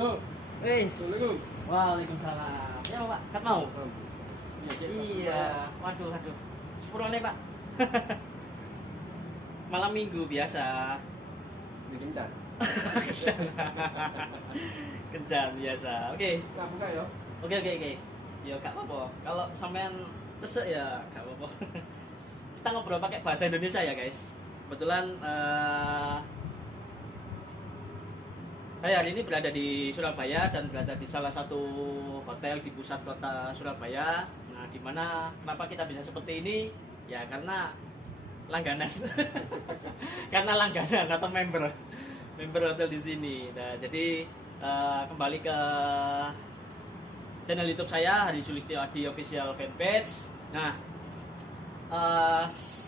Halo. Assalamualaikum. Waalaikumsalam. Ya Pak, kat mau? Iya. Iya. Waduh. Sepurone Pak. Malam minggu biasa. Dikencan. Kencan biasa. Oke. Nah, buka ya. Oke. Ya gak apa-apa. Kalau sampean sesek ya gak apa-apa. Kita ngobrol pakai bahasa Indonesia ya, guys. Kebetulan saya hari ini berada di Surabaya dan berada di salah satu hotel di pusat kota Surabaya. Nah, di mana kenapa kita bisa seperti ini? Ya karena langganan. Karena langganan atau member hotel di sini. Nah, jadi kembali ke channel YouTube saya Hadi Sulistiawadi Official Fanpage. Nah,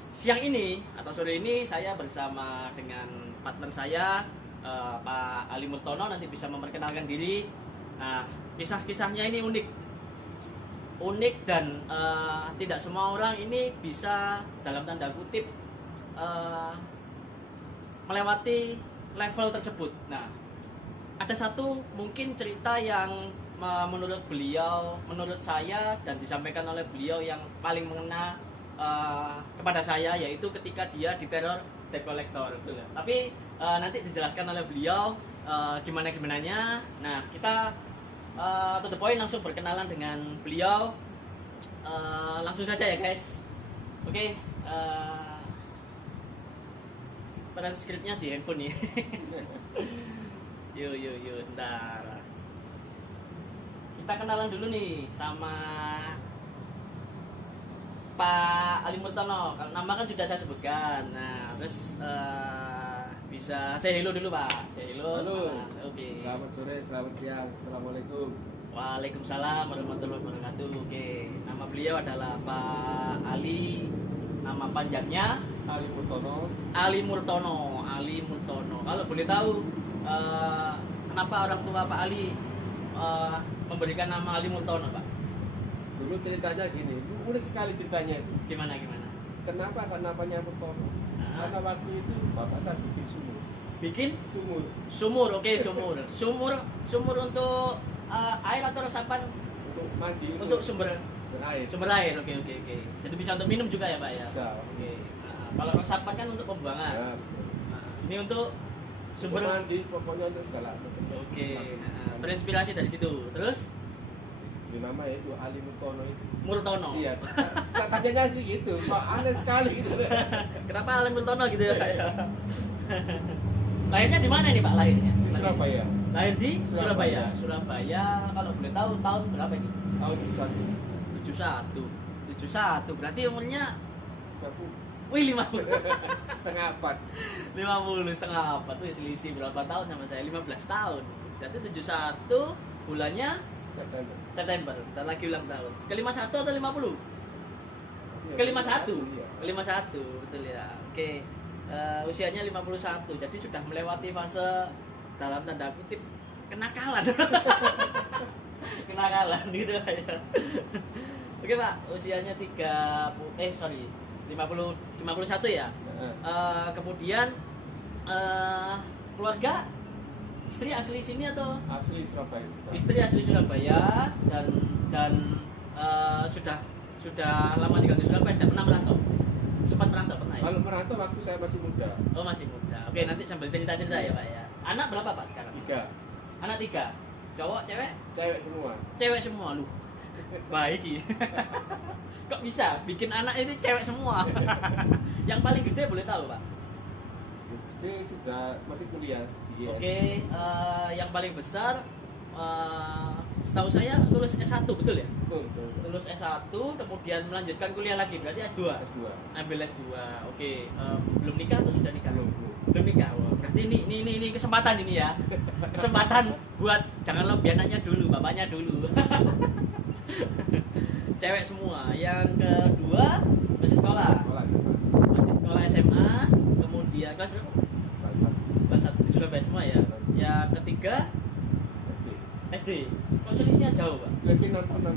siang ini atau sore ini saya bersama dengan partner saya Pak Ali Murtono, nanti bisa memperkenalkan diri. Nah, kisah-kisahnya ini unik dan tidak semua orang ini bisa dalam tanda kutip melewati level tersebut. Nah, ada satu mungkin cerita yang menurut beliau, menurut saya dan disampaikan oleh beliau yang paling mengena kepada saya, yaitu ketika dia diteror debt collector, betul ya. Tapi nanti dijelaskan oleh beliau gimana-gimananya. Nah, kita to the point, langsung berkenalan dengan beliau. Langsung saja ya guys. Oke. Transkripnya di handphone nih. Yuk, sebentar. Kita kenalan dulu nih sama Pak Ali Murtono. Kalau nama kan sudah saya sebutkan. Nah, terus bisa say hello dulu Pak. Say hello. Halo. Oke. Selamat sore, selamat siang. Assalamualaikum. Waalaikumsalam warahmatullahi wabarakatuh. Oke. Nama beliau adalah Pak Ali. Nama panjangnya Ali Murtono. Ali Murtono. Kalau boleh tahu kenapa orang tua Pak Ali memberikan nama Ali Murtono, Pak? Dulu ceritanya gini, unik sekali ceritanya. Gimana? Kenapa namanya Murtono? Karena waktu itu bapak saya bikin sumur. Bikin Sumur oke, sumur untuk air atau resapan? untuk mandi. Untuk sumber air. Oke. Jadi bisa untuk minum juga ya Pak ya? Bisa. Oke. Nah, kalau resapan kan untuk pembuangan. Ya, Nah, ini untuk sumber. mandi, pokoknya untuk segala. Oke. Nah, terinspirasi dari situ. Terus Ini nama itu Ali Murtono itu. Murtono. Iya. Katanya gitu. Kok aneh sekali gitu. Kenapa Ali Murtono gitu ya? Lahirnya di mana nih Pak lahirnya? Di Surabaya. Lahir di Surabaya. Surabaya. Kalau boleh tahu tahun berapa ini? Tahun 71. Berarti umurnya 71. wih 50. Setengah abad. 50 setengah apa tuh selisih berapa tahun sama saya? 15 tahun. Jadi 71 bulannya September. Bentar lagi ulang tahun. Ke 51 atau 50? Ke 51. Iya. Ke 51, betul ya. Oke. Usianya 51. Jadi sudah melewati fase dalam tanda kutip kenakalan. Kenakalan gitu ya. Oke, Pak. Usianya 51 ya. Kemudian keluarga istri asli sini atau Asli Surabaya. istri asli Surabaya dan sudah lama tinggal di Surabaya, tidak pernah merantau. Sempat merantau pernah ya? Kalau merantau waktu saya masih muda. Oh, masih muda. Oke, nanti sambil cerita-cerita ya Pak ya. Anak berapa Pak sekarang? 3. Anak 3. Cowok, cewek? Cewek semua. Cewek semua lu. Baik ya. Kok bisa bikin anak ini cewek semua? Yang paling gede boleh tahu Pak? Gede sudah masih kuliah di IS. Oke, yang paling besar setahu saya lulus S1, betul ya? Betul. Lulus S1, kemudian melanjutkan kuliah lagi, berarti S2. S2. Ambil S2. Oke, belum nikah atau sudah nikah? Belum. Nikah. Wah, berarti ini kesempatan ini ya. Kesempatan buat janganlah biar anaknya dulu, bapaknya dulu. Cewek semua. Yang kedua masih sekolah. Masih sekolah SMA, kemudian kelas berapa? Kelas 1 di Surabaya semua ya. Yang ketiga SD. Kok selisihnya jauh, Pak? Selisih 6 tahun.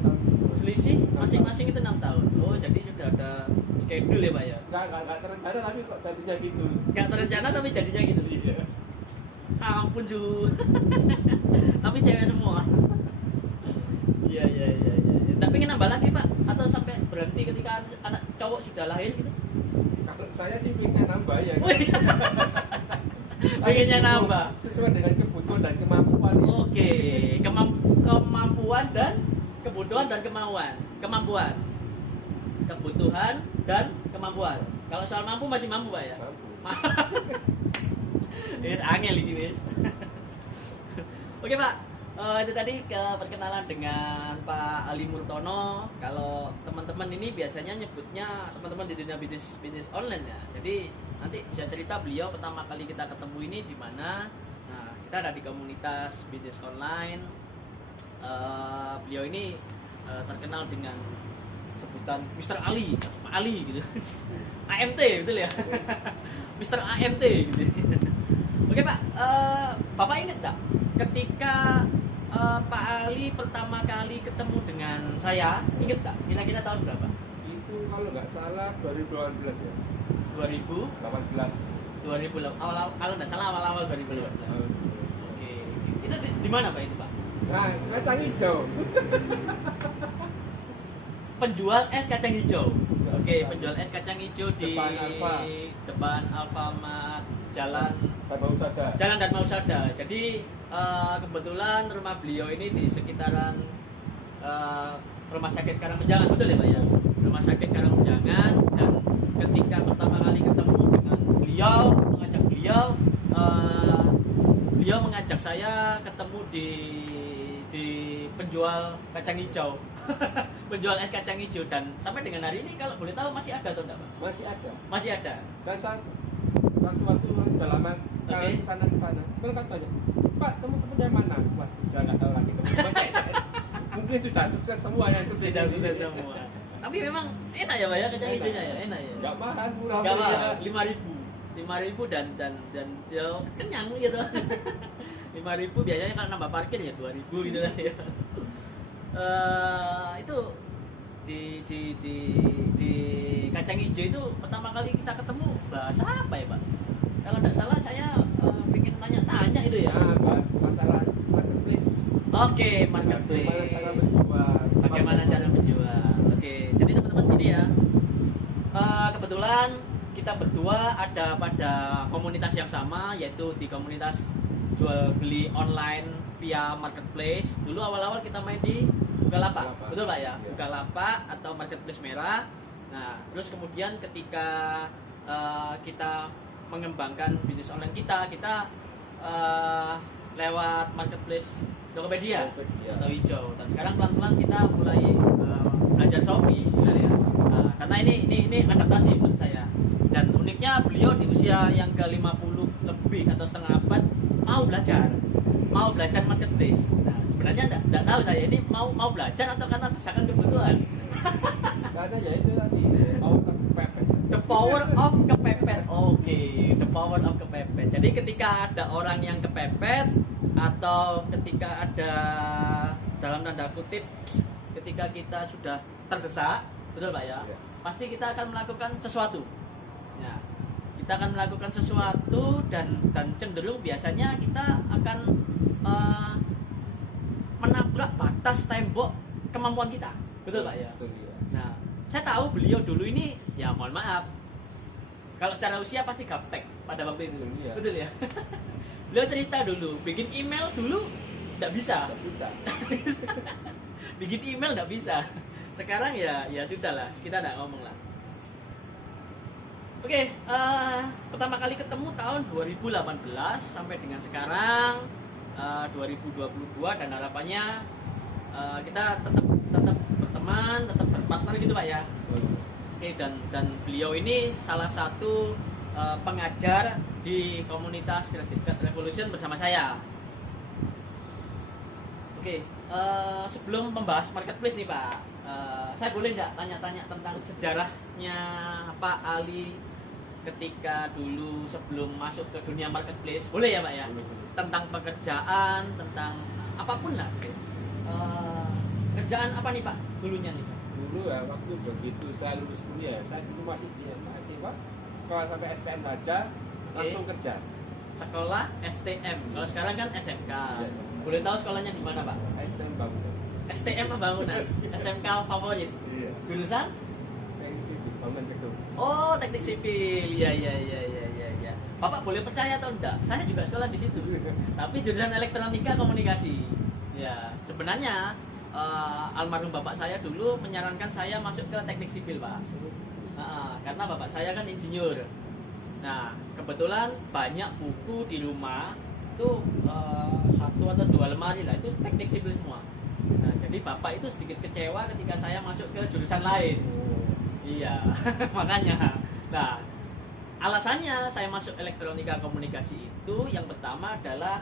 Selisih masing-masing itu 6 tahun. Oh, jadi sudah ada schedule ya, Pak ya? Enggak terencana tapi kok jadinya gitu. Nggak terencana tapi jadinya gitu. Iya. Ampun Ju. Tapi cewek semua. Iya. Tapi pengen nambah lagi Pak? Atau sampai berhenti ketika anak cowok sudah lahir gitu? Kalau saya sih pengen nambah ya. Oh, iya. Pengennya nambah. Sesuai dengan kebutuhan dan kemampuan. Oke, kemampuan dan kebutuhan dan kemampuan. Kebutuhan dan kemampuan. Kalau soal mampu masih mampu Pak ya? Mampu. Wis angel iki wis. Oke Pak, itu tadi perkenalan dengan Pak Ali Murtono. Kalau teman-teman ini biasanya nyebutnya teman-teman di dunia bisnis online ya. Jadi nanti bisa cerita beliau pertama kali kita ketemu ini di mana. Nah, kita ada di komunitas bisnis online. Beliau ini terkenal dengan sebutan Mr. Ali, Pak Ali gitu. AMT betul ya. Mr. AMT gitu. Oke Pak, Bapak ingat nggak ketika Pak Ali pertama kali ketemu dengan saya, ingat nggak? Kira-kira tahun berapa? Itu kalau nggak salah 2018 ya. 2000 awal kalau nggak salah awal 2018. Oke, itu di mana Pak itu Pak? Nah, kacang hijau. Penjual es kacang hijau. Oke, penjual es kacang hijau di depan Alfamart Jalan Dharma Husada. Jadi kebetulan rumah beliau ini di sekitaran Rumah Sakit Karangmenjangan, betul ya Pak ya? Rumah Sakit Karangmenjangan. Dan ketika pertama kali ketemu dengan beliau, beliau mengajak saya ketemu di penjual kacang hijau. Penjual es kacang hijau. Dan sampai dengan hari ini kalau boleh tahu masih ada atau enggak Pak? Masih ada. Dan waktu udah lama Oke. kesana kan katanya, Pak teman-teman yang mana? Wah, udah nggak tahu lagi teman-teman. Mungkin sudah sukses semua yang kesini. Sudah sukses semua. Tapi memang enak ya Pak ya kacang hijaunya ya, enak ya. Nggak mahal, murah. Nggak mahal, 5.000 dan ya kenyang gitu. 5.000 biasanya kalau nambah parkir ya 2.000 gitu lah ya. Itu di kacang hijau itu pertama kali kita ketemu bahasa apa ya Pak? Kalau tidak salah saya pengen tanya-tanya itu ya. Bahas masalah marketplace. Oke, marketplace. Bagaimana cara menjual? Oke, jadi teman-teman gini ya. Kebetulan kita berdua ada pada komunitas yang sama, yaitu di komunitas jual beli online via marketplace. Dulu awal-awal kita main di Bukalapak, betul Pak ya? Bukalapak atau marketplace merah. Nah, terus kemudian ketika kita mengembangkan bisnis online kita lewat marketplace Tokopedia atau hijau. Dan sekarang pelan-pelan kita mulai belajar Shopee, ya. Karena ini adaptasi menurut saya. Dan uniknya beliau di usia yang ke-50 lebih atau setengah abad mau belajar marketplace. Nah, sebenarnya enggak tahu saya ini mau belajar atau karena desakan kebutuhan. Karena ya itu tadi The power of kepepet. Oke, the power of kepepet. Jadi ketika ada orang yang kepepet atau ketika ada dalam tanda kutip ketika kita sudah terdesak, betul Pak ya? Pasti kita akan melakukan sesuatu. Ya, kita akan melakukan sesuatu dan cenderung biasanya kita akan menabrak batas tembok kemampuan kita, betul Pak ya? Nah, saya tahu beliau dulu ini ya mohon maaf kalau secara usia pasti gaptek pada waktu itu, betul ya? Beliau cerita dulu bikin email dulu nggak bisa. Bikin email nggak bisa. Sekarang ya sudahlah, kita nggak ngomong lah. Oke, pertama kali ketemu tahun 2018 sampai dengan sekarang 2022 dan harapannya kita tetap berteman, tetap berpartner gitu Pak ya. Oke, dan beliau ini salah satu pengajar di komunitas Creative Card Revolution bersama saya. Oke, sebelum membahas marketplace nih Pak, saya boleh nggak tanya-tanya tentang sejarahnya Pak Ali ketika dulu sebelum masuk ke dunia marketplace? Boleh ya Pak ya? Tentang pekerjaan, tentang apapun lah. Kerjaan apa nih Pak dulunya nih Pak? Dulu ya waktu begitu saya lulus kuliah, saya dulu masih mahasiswa sekolah sampai STM aja, langsung kerja. sekolah STM. Kalau sekarang kan SMK. Iya. Boleh tahu sekolahnya di mana, Pak? STM bangunan. STM Pembangunan. SMK favorit. Iya. Jurusan? Teknik sipil, bangunan gedung. Oh, teknik sipil. Iya. Bapak boleh percaya atau enggak? Saya juga sekolah di situ. Tapi jurusan elektronika komunikasi. Ya, sebenarnya almarhum bapak saya dulu menyarankan saya masuk ke teknik sipil, Pak. Karena bapak saya kan insinyur. Nah, kebetulan banyak buku di rumah itu satu atau dua lemari lah itu teknik sipil semua. Nah, jadi bapak itu sedikit kecewa ketika saya masuk ke jurusan lain. Iya, makanya. Nah, alasannya saya masuk elektronika komunikasi itu yang pertama adalah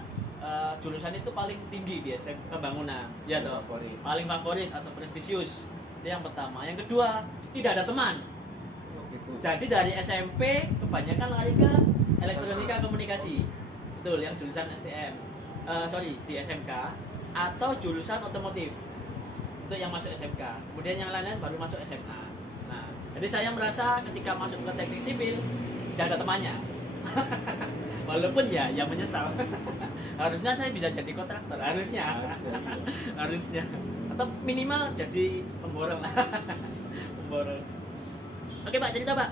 jurusan itu paling tinggi di STM Pembangunan. Ya toh, Favorit. paling favorit atau prestisius. Itu yang pertama. Yang kedua, tidak ada teman. Oh, gitu. Jadi dari SMP kebanyakan lari ke elektronika komunikasi. Betul, yang jurusan STM. Di SMK atau jurusan otomotif. Itu yang masuk SMK. Kemudian yang lain-lain baru masuk SMA. Nah, jadi saya merasa ketika masuk ke teknik sipil tidak ada temannya. Walaupun ya menyesal. Harusnya saya bisa jadi kontraktor, harusnya. Harusnya. Atau minimal jadi pemborong lah. Pemborong. Oke, Pak, cerita, Pak.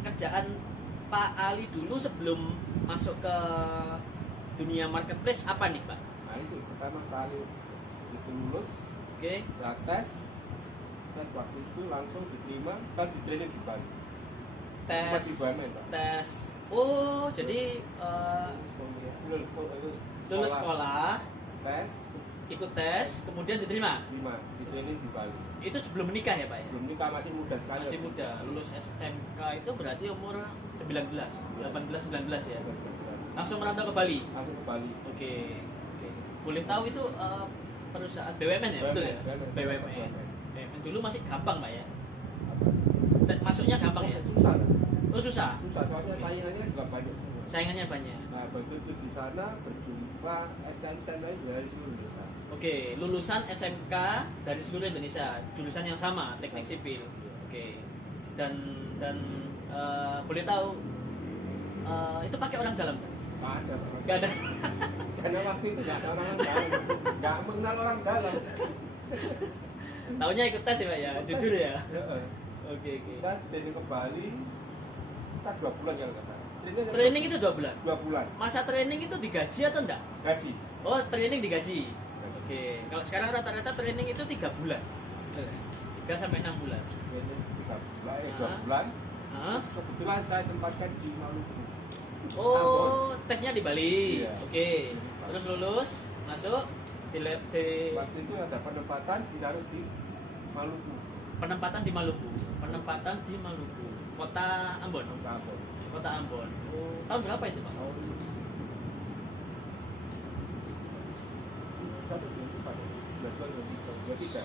Pekerjaan Pak Ali dulu sebelum masuk ke dunia marketplace apa nih, Pak? Nah itu pertama kali itu lulus, Oke. tes waktu itu langsung diterima dan di training di Bali. Tes. Di BUMN, Pak. Tes. Oh, jadi lulus sekolah, tes, ikut tes, kemudian diterima. di training di Bali. Itu sebelum menikah ya, Pak ya? Belum nikah, masih muda sekali. Masih muda. Lulus SMK itu berarti umur 19, 18, 19 ya. Langsung merantau ke Bali. Langsung ke Bali. Oke. Boleh tahu itu perusahaan BUMN ya, betul ya? BUMN. Dulu masih gampang, Pak ya? Masuknya gampang ya? Susah lah. Oh, susah. Soalnya saingannya juga banyak semua. Saingannya banyak. Nah, begitu di sana berjumpa STM lain dari seluruh Indonesia. Oke, lulusan SMK dari seluruh Indonesia, jurusan yang sama, teknik sipil. Oke. Dan boleh tahu itu pakai orang dalam? Nggak ada. Gak ada. Karena waktu itu nggak ada orang dalam, nggak mengenal orang dalam. Tahunya ikut tes ya, Pak ya? Jujur ya? Oke. Kita training ke Bali, kita 2 bulan kalau nggak salah. Training itu 2 bulan? 2 bulan. Masa training itu digaji atau enggak? Gaji. Oh, training digaji. Oke. Kalau sekarang rata-rata training itu 3 bulan. 3 sampai 6 bulan. Training 3 bulan, 2 bulan. Hah? Kebetulan saya tempatkan di Maluku. Oh, tesnya di Bali. Iya. Oke. Terus lulus, masuk di Waktu itu ada penempatan ditaruh di Maluku. penempatan di Maluku. Penempatan di Maluku. Kota Ambon. Kota Ambon. Oh, tahun berapa itu, Pak? Tahun 23.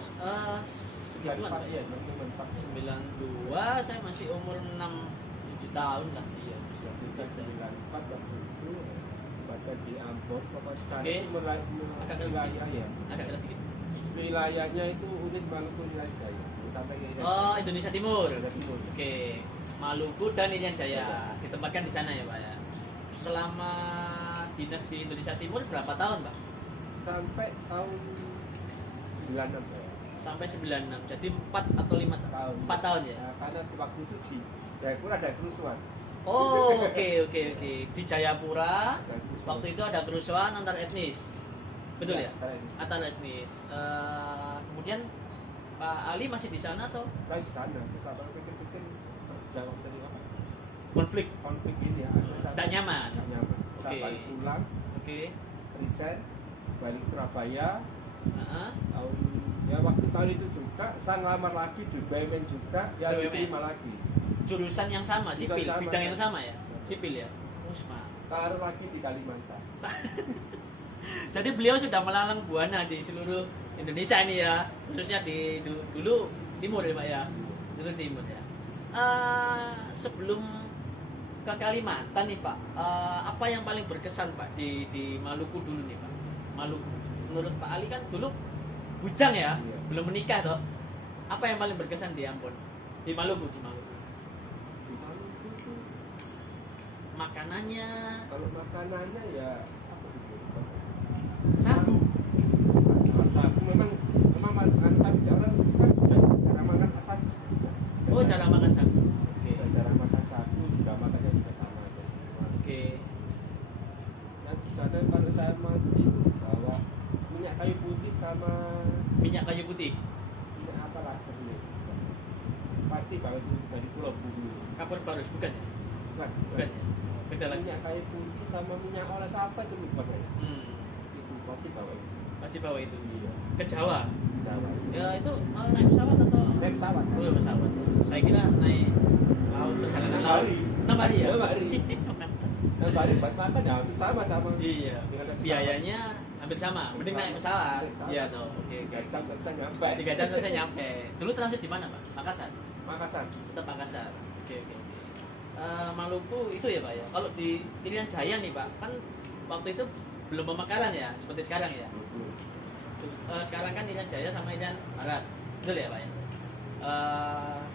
Segituan, Pak. Iya, 92, saya masih umur 6-7 tahun lah. Iya, bisa. 94 waktu itu baca di Ambon, pokoknya sana Oke. itu Agak keras wilayah sedikit. ya. Agak keras sedikit. Wilayahnya itu unit Maluku Irian Jaya. Sampai ke Irian Oh, Indonesia Timur. Irian Timur. Oke. Maluku dan Irian Jaya ditempatkan di sana ya, Pak ya. Selama dinas di Indonesia Timur berapa tahun, Pak? Sampai tahun 96 ya. Sampai 96. Jadi 4 atau 5 tahun. 4 tahun ya. Nah, karena waktu itu di Jayapura ada kerusuhan. Oh, oke. Di Jayapura Ada kerusuhan. waktu itu ada kerusuhan antar etnis. Betul ya? Antar etnis. Antar etnis. Kemudian Pak Ali masih di sana atau Saya di sana, terus apa pikir-pikir kerja sering apa? konflik? Konflik ini ya. Tidak nyaman. Tidak nyaman. Saya Oke. balik pulang, Oke. resign, balik Surabaya. Heeh. Tahun itu juga saya ngelamar lagi di BUMN juga, ya BUMN. diterima lagi. Jurusan yang sama, sipil, Sama, bidang yang sama. sama ya? Sipil ya? Oh, smart. Taruh lagi di Kalimantan. Jadi beliau sudah melalang buana di seluruh Indonesia ini ya, khususnya di dulu timur ya, Pak ya, dulu timur ya. Sebelum ke Kalimantan nih, Pak, apa yang paling berkesan, Pak, di Maluku dulu nih, Pak? Maluku, menurut Pak Ali kan dulu bujang ya, Iya. belum menikah toh. Apa yang paling berkesan di Ambon? Di Maluku, di Maluku. Di Maluku itu makanannya Kalau makanannya ya apa gitu? sagu. Sagu memang mantap orang kan udah cara makan asal. Oh, cara makan sagu. Oke. Cara makan sagu juga makannya juga sama aja semua. Oke. Dan di sana kalau saya mesti bawa minyak kayu putih sama Minyak kayu putih. minyak apa lah sebelumnya. Pasti bawa itu dari Pulau Bulu. Kapur barus bukan ya? Bukan, Bukan ya? Beda lagi. Minyak kayu putih sama minyak oles apa itu lupa saya. Hmm. Itu pasti bawa itu. Pasti bawa itu. Iya. Ke Jawa. Jawa. Ya itu naik pesawat atau? Naik pesawat. Oh, naik pesawat. Saya kira naik laut perjalanan laut. 6 hari ya? 6 hari. Nah, bari buat makan ya hampir sama. Iya. Biayanya hampir sama. Mending naik pesawat. Iya toh. Oke, oke. 3 jam selesai nyampe. 3 jam selesai nyampe. Dulu transit di mana, Pak? Makassar. Makassar. Tetap Makassar. Oke, oke. Maluku itu ya, Pak ya. Kalau di Irian Jaya nih, Pak, kan waktu itu belum pemekaran ya, seperti sekarang ya. Sekarang kan Irian Jaya sama Irian Barat. Betul ya, Pak ya?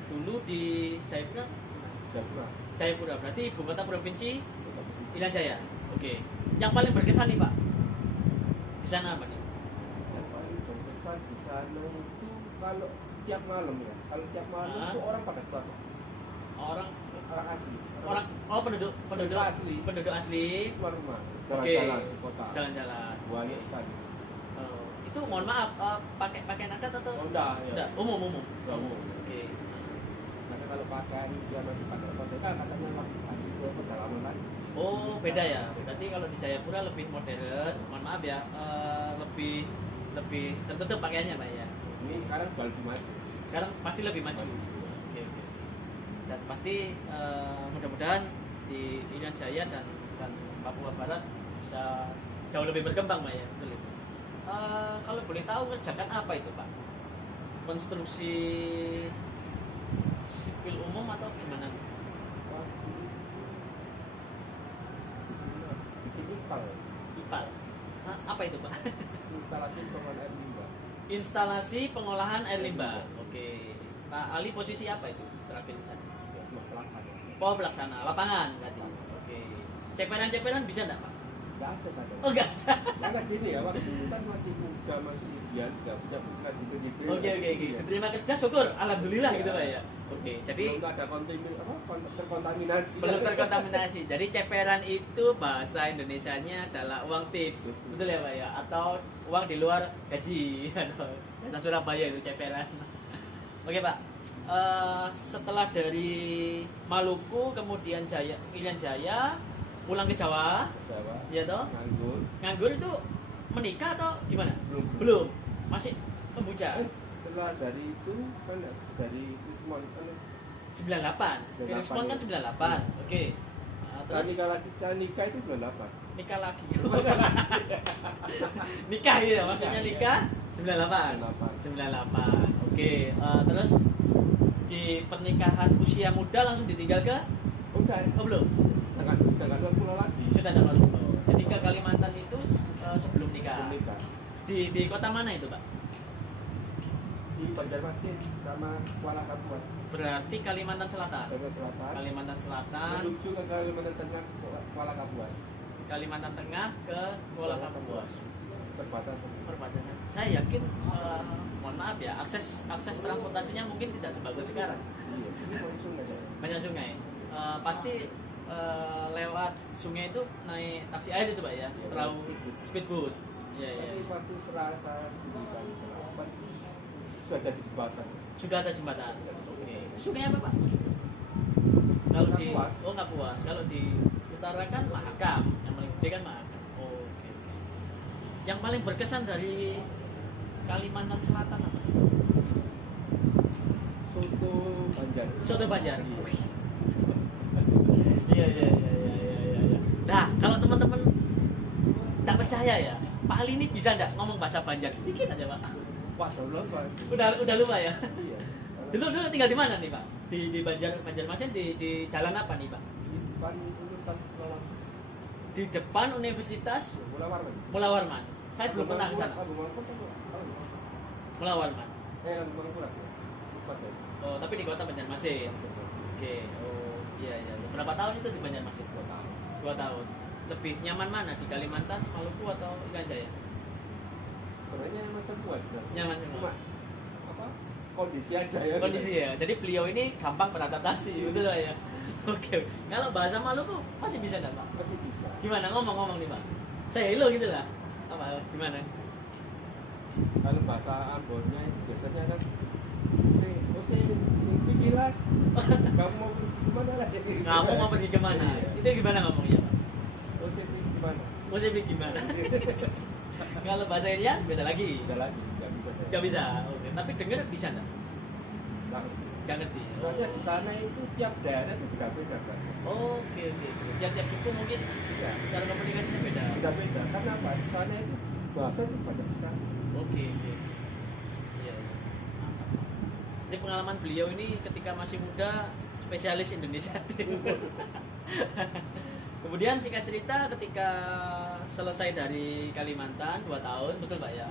Dulu di Jayapura. Jayapura. Jayapura berarti ibu kota provinsi Irian Jaya. Oke. Yang paling berkesan nih, Pak. Di sana apa nih? Yang paling berkesan di sana itu kalau tiap malam ya. Kalau tiap malam itu orang pada keluar. Orang asli. penduduk asli. Penduduk asli Keluar rumah. Oke. Jalan-jalan di kota. Jalan-jalan. Banyak sekali. Itu mohon maaf pakaian adat atau Honda ya. enggak? Umum. Umum. Oke. Karena kalau pakaian dia masih pakai kota katanya lagi ke pedalaman lagi. Oh, beda ya. Berarti kalau di Jayapura lebih modern. Mohon maaf ya, lebih tertutup pakaiannya, Pak ya. Ini sekarang jual lebih maju. Sekarang pasti lebih maju. Oke. Dan pasti mudah-mudahan di Irian Jaya dan Papua Barat bisa jauh lebih berkembang, Pak ya. Betul itu. Kalau boleh tahu kerjakan apa itu, Pak? Konstruksi sipil umum atau gimana? Bikin ipal. IPAL. Apa itu, Pak? Instalasi pengolahan air limbah. Instalasi pengolahan air limbah. Oke. Pak Ali posisi apa itu terakhir di sana? Pelaksana. Oh, pelaksana lapangan berarti. Oke. Ceperan bisa enggak, Pak? Nggak ada saya. Oh, enggak ada. Karena gini ya, waktu itu kan masih muda, masih ideal, nggak punya bukan gitu-gitu. Oke. Diterima kerja syukur, alhamdulillah gitu, Pak ya. Oke. Jadi belum ada terkontaminasi. belum terkontaminasi. Jadi ceperan itu bahasa Indonesianya adalah uang tips. Betul ya, Pak ya? Atau uang di luar gaji. Bahasa Surabaya itu ceperan. Oke, Pak. Setelah dari Maluku kemudian Irian Jaya pulang ke Jawa, Jawa. ya toh? Nganggur. Nganggur itu menikah atau gimana? Belum. Masih pembuja. Setelah dari itu kan dari Krismon kan 98. Respon kan 98. Oke. Terus saya nikah itu 98. nikah lagi. Nikah gitu maksudnya nikah 98. 98. Oke, terus di pernikahan usia muda langsung ditinggal ke Udah ya. oh belum? Sedangkan pulau lagi. Sudah ada waktu. Jadi ke Kalimantan itu sebelum nikah. Nikah. Di kota mana itu, Pak? Di Banjarmasin sama Kuala Kapuas. Berarti Kalimantan Selatan. Kalimantan Selatan. Kalimantan Selatan, Menuju ke Kalimantan Tengah Kuala Kapuas. Kalimantan Tengah ke Kuala Kapuas. Perbatasan. Perbatasan. Saya yakin mohon maaf ya, akses transportasinya mungkin tidak sebagus sekarang. Iya. Ini langsung aja. Banyak sungai. Pasti lewat sungai itu naik taksi air itu, Pak ya. Iya, Perahu speedboat. Iya. Tapi waktu Selasa 98 sudah jadi jembatan. Sudah ada jembatan. Oke. Sungai apa, Pak? Kalau di Kapuas. Kapuas. Kalau di utara kan Mahakam, yang paling gede kan Mahakam. Oke. Yang paling berkesan dari Kalimantan Selatan apa? Soto Banjar. Soto Banjar. Iya. Nah, kalau teman-teman tidak percaya ya, Pak Ali ini bisa nggak ngomong bahasa Banjar? Sedikit aja, Pak. Wah, lupa. Udah lupa ya. Iya. Dulu tinggal di mana nih, Pak? Di Banjarmasin di jalan apa nih, Pak? Di depan Universitas Pulau Di depan Universitas Warman. Mula Warman. Saya belum pernah ke sana. Mula Warman. Lupa saya. Oh, tapi di kota Banjarmasin. Oke. Oh, iya. Berapa tahun itu di Banjarmasin? 2 tahun. 2 tahun. Lebih nyaman mana, di Kalimantan, Maluku atau Irian Jaya? Sebenarnya emang semua sebenarnya. Nyaman semua. Cuma apa? Kondisi aja ya. Kondisi ya. Jadi beliau ini gampang beradaptasi, betul lah ya. Oke. Kalau bahasa Maluku masih bisa enggak, Pak? Masih bisa. Gimana ngomong-ngomong nih, Pak? Saya hello gitu lah. Apa gimana? Kalau bahasa Ambonnya itu biasanya kan sing pikiran. Kamu mau pergi kemana lah? Kamu mau pergi kemana? Iya. Itu gimana ngomongnya, Pak? Sing gimana? Mau saya pergi gimana? Kalau bahasa Irian beda lagi. Udah lagi, nggak bisa. Nggak bisa. Oke. Tapi denger bisa enggak? Nggak ngerti. Soalnya di sana itu tiap daerah itu beda-beda bahasa. Oke. Tiap-tiap suku mungkin Iya. cara komunikasinya beda. Beda-beda. Karena apa? Di sana itu bahasa itu banyak sekali. Oke. Iya. Ini pengalaman beliau ini ketika masih muda spesialis Indonesia Timur. Kemudian singkat cerita ketika selesai dari Kalimantan 2 tahun, betul Pak ya?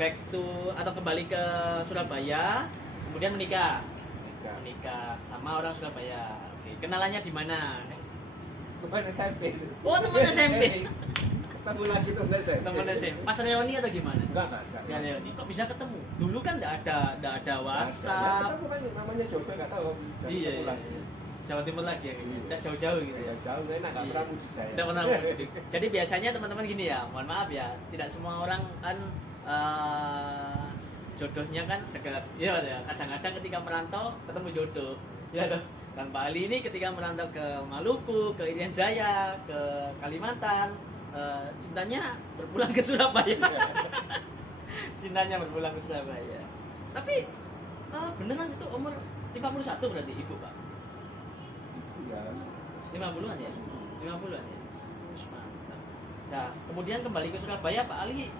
Back to atau kembali ke Surabaya, kemudian menikah sama orang Surabaya. Oke, kenalannya di mana? Teman SMP. Oh, teman SMP. Ketemu lagi teman SMP. Teman SMP. Pas reuni atau gimana? Enggak. Enggak reuni. Kok bisa ketemu? Dulu kan enggak ada Ya, WhatsApp. ketemu kan namanya jodoh enggak tahu. Iya. Jawa Timur lagi ya, enggak jauh-jauh gitu. Ya jauh enak enggak Iya. pernah muji saya. Tidak pernah mudik. Jadi biasanya teman-teman gini ya, mohon maaf ya, tidak semua orang kan jodohnya kan dekat. Iya ya, kadang-kadang ketika merantau ketemu jodoh. Ya dong. Dan Pak Ali ini ketika merantau ke Maluku, ke Irian Jaya, ke Kalimantan, cintanya berpulang ke Surabaya. Cintanya berpulang ke Surabaya. Tapi beneran itu umur 51 berarti Ibu, Pak? Ya. 50-an ya? 50-an ya? Mantap. Nah, kemudian kembali ke Surabaya, Pak Ali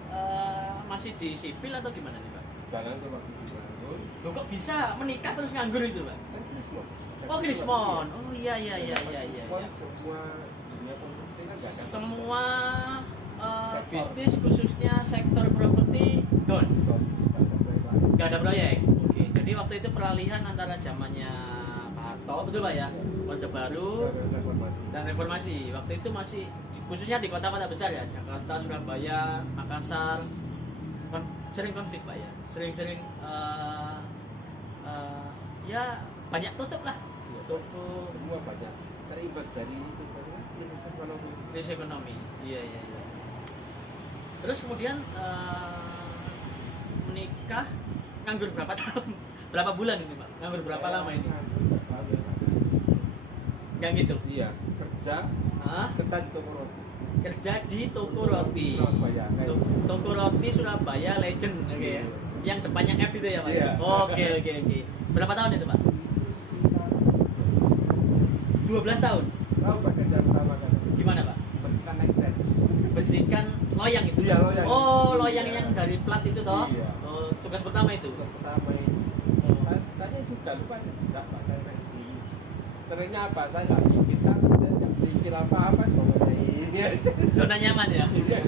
masih di sipil atau gimana nih, Pak? Jangan tuh waktu di Bandung. Loh kok bisa menikah terus nganggur itu, Pak? Kan Krismon. Oh, Krismon. Oh iya. Semua dunia konstruksi kan enggak ada. Semua Sektor. bisnis khususnya sektor properti down. Nggak ada proyek. Oke. Jadi waktu itu peralihan antara zamannya Pak Harto, betul Pak ya? Orde Baru dan reformasi. Waktu itu masih khususnya di kota-kota besar ya, Jakarta, Surabaya, Makassar, sering konflik Pak ya, sering ya banyak tutup lah. Tutup. Semua banyak terimbas dari itu karena krisis ekonomi. Krisis ekonomi. Iya. Terus kemudian menikah, nganggur berapa tahun? Berapa bulan ini Pak? Nganggur berapa lama ini? Enggak gitu. Iya, kerja di toko roti. Kerja di toko roti. Surabaya. Toko roti Surabaya Legend, oke ya. Yang depannya F itu ya Pak? Iya. Oke. Berapa tahun itu Pak? 12 tahun. Tahu Pak kerja pertama kan? Gimana Pak? Bersihkan exit. Bersihkan loyang itu. Iya, loyang. Oh, loyang Iya. yang dari plat itu toh? Iya. Oh, tugas pertama itu. Tugas pertama ini. Tanya juga lupa tidak Pak saya ready. Seringnya apa saya nggak ingin tidak pikir apa-apa pokoknya ini aja. Zona nyaman ya. Iya.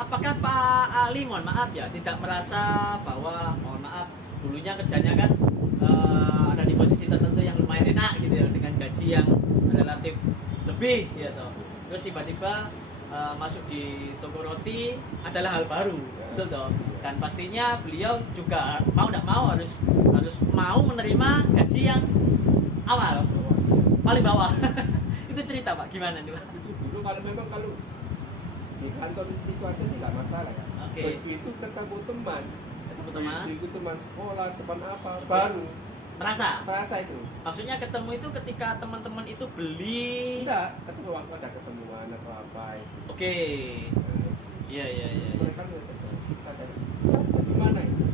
Apakah Pak Ali, mohon maaf ya, tidak merasa bahwa, mohon maaf, dulunya kerjanya kan ada di posisi tertentu yang lumayan enak gitu ya, dengan gaji yang relatif lebih gitu. Terus tiba-tiba masuk di toko roti adalah hal baru, betul toh? Dan pastinya beliau juga mau tidak mau harus mau menerima gaji yang awal, paling bawah. Itu cerita Pak, gimana nih Pak? Itu dulu kalau di kantor itu aja sih nggak masalah ya. Oke. Begitu ketemu teman, Ketemu teman, itu teman sekolah, teman apa, Oke. baru merasa itu. maksudnya ketemu itu ketika teman-teman itu beli. Enggak, ketemu waktu ada ketemuan atau apa itu. Oke. Iya. Mereka ada gimana itu?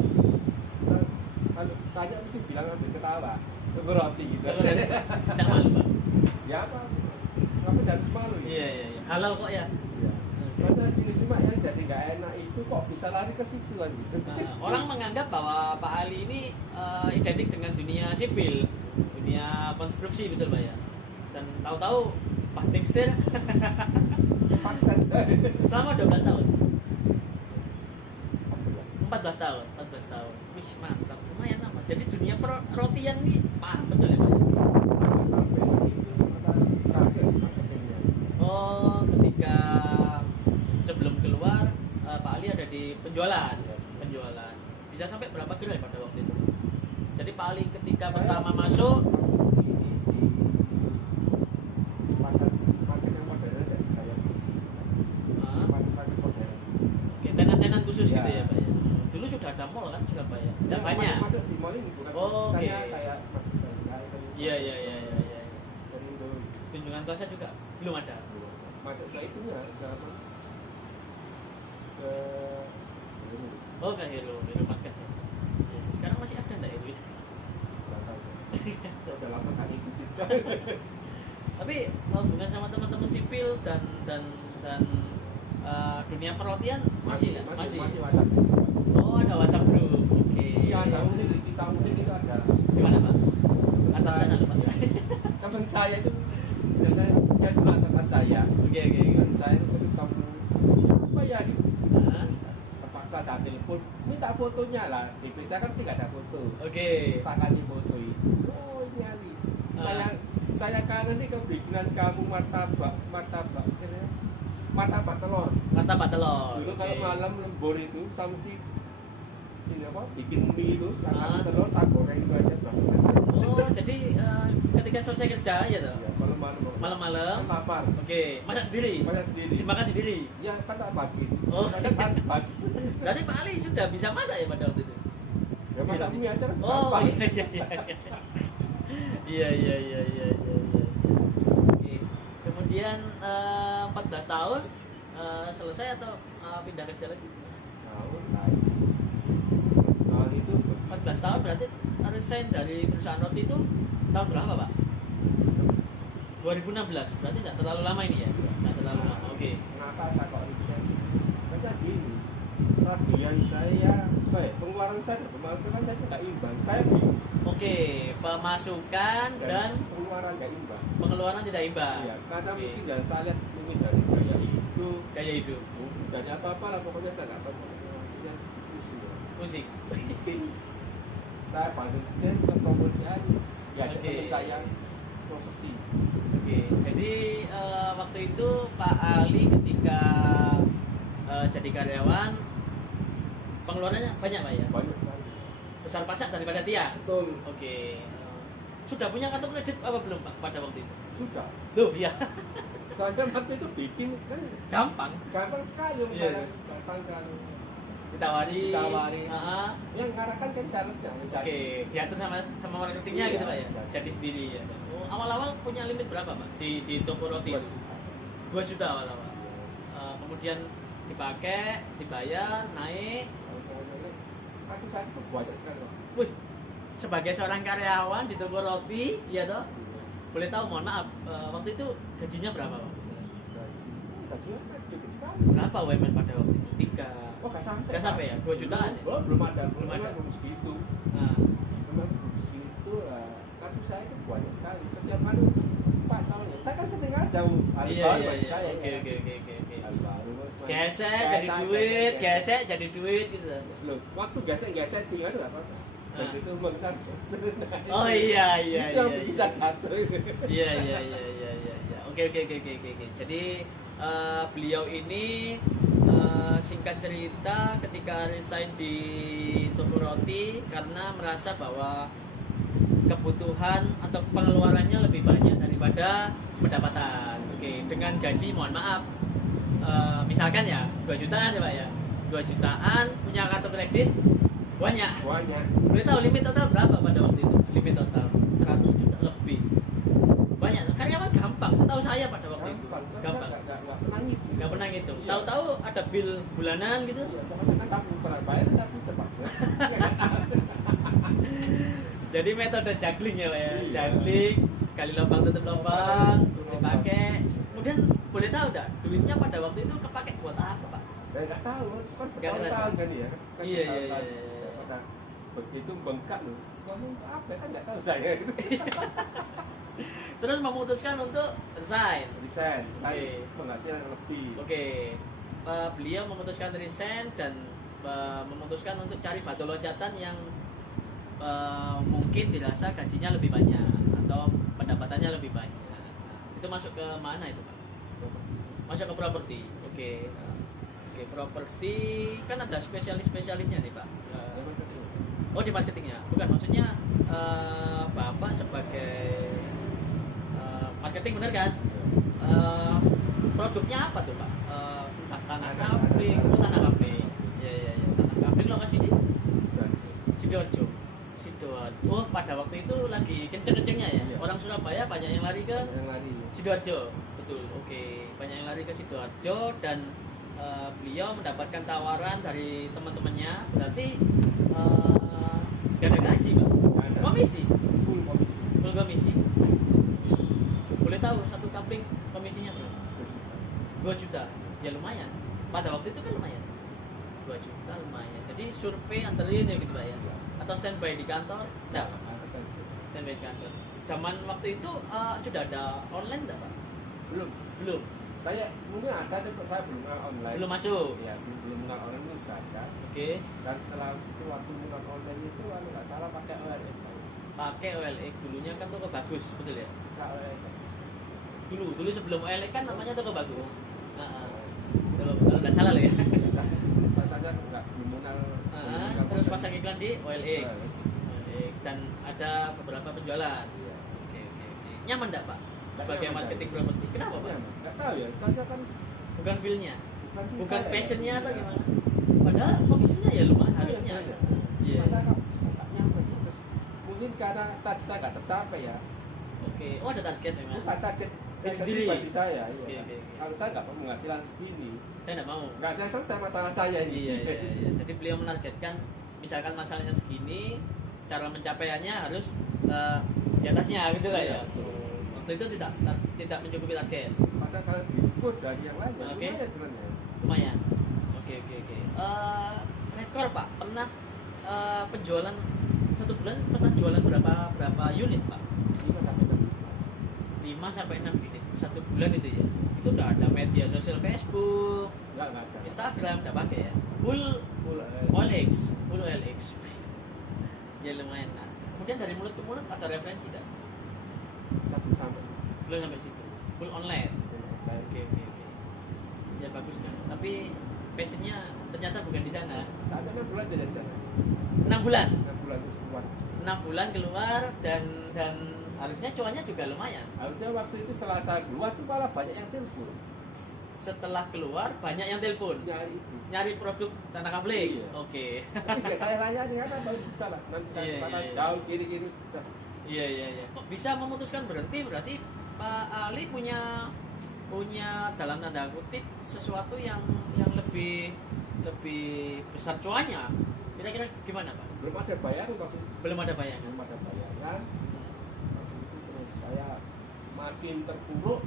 Kalau tanya itu bilang ambil ketawa, tunggu roti gitu. Tidak malu Pak. Ya apa? Sampai dan malu ya. Iya. Halal kok ya. Iya. Karena gini cuma yang jadi nggak enak itu kok bisa lari ke situ kan gitu. Orang menganggap bahwa Pak Ali ini identik dengan dunia sipil, dunia konstruksi, betul Pak ya. Dan tahu-tahu banting setir Paksa saya. selama 12 tahun. 14 tahun. Wih, mantap. Lumayan lama. Jadi dunia rotian ini paham betul ya Pak? Sampai itu masa terakhir marketingnya. jadi penjualan. Penjualan. Bisa sampai berapa gerai pada waktu itu? Jadi paling ketika pertama masuk di pasar market yang modern ya, kayak market modern. Oke, tenan-tenan khusus Ya. gitu ya, Pak ya. Dulu sudah ada mall kan Surabaya. Tidak banyak. Masuk di mall ini bukan. Oh, oke. Saya kayak Iya. dari Indo. Kunjungan kelasnya juga belum ada. Masuk ke itu ya, ke apa? Ke Oh, ke Hello Market ya. Ya, sekarang masih ada enggak itu? nggak tahu. Udah lama kan ikutin. Tapi hubungan sama teman-teman sipil dan dunia perhotian masih masih WhatsApp. Oh, ada WhatsApp group. Oke. Iya, ada unit di Saudi itu ada. Di mana, Pak? Atasan atau Pak? Teman saya itu sebenarnya dia dulu atasan saya. Oke. Dan saya itu ketemu siapa ya gitu. Nah, Terpaksa saya telepon, minta fotonya lah. Di Bisa kan tidak ada foto. oke. Saya kasih foto itu. Oh ini Ali. Saya kangen nih kebikinan kamu martabak istilahnya martabak telur. Martabak telur. Dulu Oke. kalau malam lembur itu saya mesti ini apa bikin mie itu, saya kasih Ah. telur, saya goreng itu aja belasan. Oh, jadi ketika selesai kerja ya toh? Ya, malam-malam. Malam-malam. Kan lapar. Oke, masak sendiri. Masak sendiri. Dimakan sendiri. Ya kan tak bagi. Oh. Kan saya bagi. Berarti Pak Ali sudah bisa masak ya pada waktu itu? Ya masak mie aja kan. Oh, gampang. iya. Oke. Kemudian 14 tahun selesai atau pindah kerja lagi? Tahun lain. Tahun itu 14 tahun berarti resign dari perusahaan roti itu tahun berapa, Pak? 2016. Berarti tidak terlalu lama ini ya? Tidak terlalu lama. Oke. kenapa saya kok resign? Karena gini, tagihan saya, pengeluaran saya dan pemasukan saya tidak imbang. Saya bingung. Oke, pemasukan dan pengeluaran nggak imbang. pengeluaran tidak imbang. Iya, karena Oke. mungkin ya saya lihat mungkin dari gaya hidup, Gaya hidup, dan apa lah pokoknya saya nggak tahu. Pokoknya pusing. musik. Pusing. Saya balik sendiri ke promosi aja. Ya, Oke. teman saya properti. Oke, jadi waktu itu Pak Ali ketika jadi karyawan pengeluarannya banyak Pak ya? Banyak sekali. Besar pasak daripada tiang. Betul. Oke. Sudah punya kartu kredit apa belum Pak pada waktu itu? Sudah. Loh, iya. Saya waktu itu bikin kan Gampang. gampang sekali Iya. misalnya datang kan Ditawari. Ditawari. Ah, yang ngarahkan kan salesnya. Oke, diatur sama marketingnya Iya, gitu Pak ya? iya. Jadi sendiri ya. Oh, awal-awal punya limit berapa Pak di toko roti? 2 juta awal-awal. Kemudian dipakai, dibayar, naik. Aku saya itu banyak sekali. Wih, sebagai seorang karyawan di toko roti, ya toh? Boleh tahu, mohon maaf, waktu itu gajinya berapa Pak? Gajinya kan cukup sekali. Berapa UMR pada waktu itu? 3. Oh, nggak sampai. Nggak sampai ya? 2 jutaan ya? Oh, belum ada. Belum ada. Belum segitu. Nah, Memang belum segitu lah. Kartu saya itu banyak sekali. Setiap hari 4 tahun ya. Saya kan sering aja. Hal iya, baru iya, bagi iya. saya. Oke, ya. oke, oke, oke, oke. Hal baru. Gesek jadi duit, gesek jadi duit gitu. Loh, waktu gesek tinggal itu apa? Dan Ah. itu menang. Oh iya, iya, Itu yang iya, bisa iya. jatuh. Iya. Oke. Jadi beliau ini singkat cerita ketika resign di toko roti karena merasa bahwa kebutuhan atau pengeluarannya lebih banyak daripada pendapatan. Oke, dengan gaji mohon maaf misalkan ya 2 jutaan ya Pak ya. 2 jutaan punya kartu kredit banyak. Banyak. Boleh tahu limit total berapa pada waktu itu? Limit total 100 juta lebih. Banyak. Karyawan gampang, setahu saya pada waktu itu. Gampang. Nggak pernah ngitung. Nggak pernah ngitung. Iya. Tahu-tahu ada bill bulanan gitu. Iya, pokoknya kan tak pernah bayar tapi cepat. Jadi metode juggling ya Pak ya. Iya. Juggling, kali lubang tutup lubang, Tutup lubang. dipakai. Kemudian boleh tahu enggak duitnya pada waktu itu kepake buat apa Pak? Ya nggak tahu, kan Nggak bertahun-tahun kan ya. Kan Iya, bertahun-tahun. iya. Pada begitu bengkak loh. Kamu apa kan nggak tahu saya. Terus memutuskan untuk resign. Resign, cari Oke. penghasilan yang lebih. Oke, beliau memutuskan resign dan memutuskan untuk cari batu loncatan yang mungkin dirasa gajinya lebih banyak atau pendapatannya lebih banyak. Nah, itu masuk ke mana itu Pak? Masuk ke properti. Oke. Oke, properti kan ada spesialisnya nih Pak. Oh di marketingnya, bukan maksudnya Bapak sebagai marketing benar kan? Produknya apa tuh Pak? Entah tanah kafling, tanah kafling. Ya, tanah kafling lokasi di Sidoarjo. Oh pada waktu itu lagi kenceng-kencengnya ya. Iya. Orang Surabaya banyak yang lari ke Sidoarjo. Betul. Oke, banyak yang lari ke Sidoarjo dan beliau mendapatkan tawaran dari teman-temannya. Berarti gak ada gaji Pak? Komisi? Full komisi. Boleh tahu satu kapling komisinya berapa? 2 juta. Ya lumayan. Pada waktu itu kan lumayan. 2 juta lumayan. Jadi survei anterin ya gitu Pak ya? Atau standby di kantor? Enggak. Standby di kantor. Zaman waktu itu sudah ada online enggak Pak? Belum. Saya mungkin ada, tapi saya belum kenal online. Belum masuk. Ya, belum kenal online itu sudah ada. Oke. Dan setelah itu waktu kenal online itu kalau nggak salah pakai OLX saya. Pakai OLX dulunya kan toko bagus, betul ya? Nggak OLX. Dulu sebelum OLX kan namanya toko bagus. Kalau nggak salah lah ya. Pas saja nggak belum kenal. Terus pasang iklan di OLX. Dan ada beberapa penjualan. Iya. Oke. Nyaman enggak Pak? Sebagai marketing properti. Kenapa Pak? Nggak tahu ya. Saya kan Bukan feel-nya. Bukan saya, passionnya ya. atau gimana? Padahal komisinya ya lumayan harusnya. Iya. Masa nggak nyampe terus. Mungkin karena tadi saya nggak tercapai ya. Oke. Oh ada target memang. Bukan target Sendiri. pribadi saya. Oke. Iya. Kalau saya nggak perlu penghasilan segini. Saya nggak mau. Nggak selesai masalah saya ini. Iya. Jadi beliau menargetkan misalkan masalahnya segini, cara mencapaiannya harus di atasnya gitu lah ya. Waktu itu tidak mencukupi target. Padahal kalau diukur dari yang lain, Oke. lumayan sebenarnya. Lumayan. Oke. Rekor Pak, pernah penjualan satu bulan pernah jualan berapa unit Pak? 5 sampai 6 5 sampai 6 unit satu bulan itu ya. Itu udah ada media sosial Facebook, nggak ada. Instagram, udah pakai ya. Full OLX. Ya lumayan. Nah, kemudian dari mulut ke mulut ada referensi tak? 1 sampai Belum sampai situ. Full online. Oke. Ya bagus tuh. Tapi passionnya ternyata bukan di sana. Sampai 6 bulan aja dari sana. 6 bulan. 6 bulan terus keluar. 6 bulan keluar dan harusnya cuannya juga lumayan. Harusnya waktu itu setelah saya keluar tuh malah banyak yang telepon. Setelah keluar banyak yang telepon nyari produk tanah kafling. Iya. Oke. Tapi ya saya layani kan baru sudah lah. Nanti saya Iya, sana iya. jauh kiri-kiri sudah. Iya. Kok bisa memutuskan berarti Pak Ali punya dalam tanda kutip sesuatu yang lebih besar cuannya. Kira-kira gimana Pak? Belum ada bayaran waktu itu. Belum ada bayangan. Belum ada bayaran. Waktu itu terus saya makin terpuruk,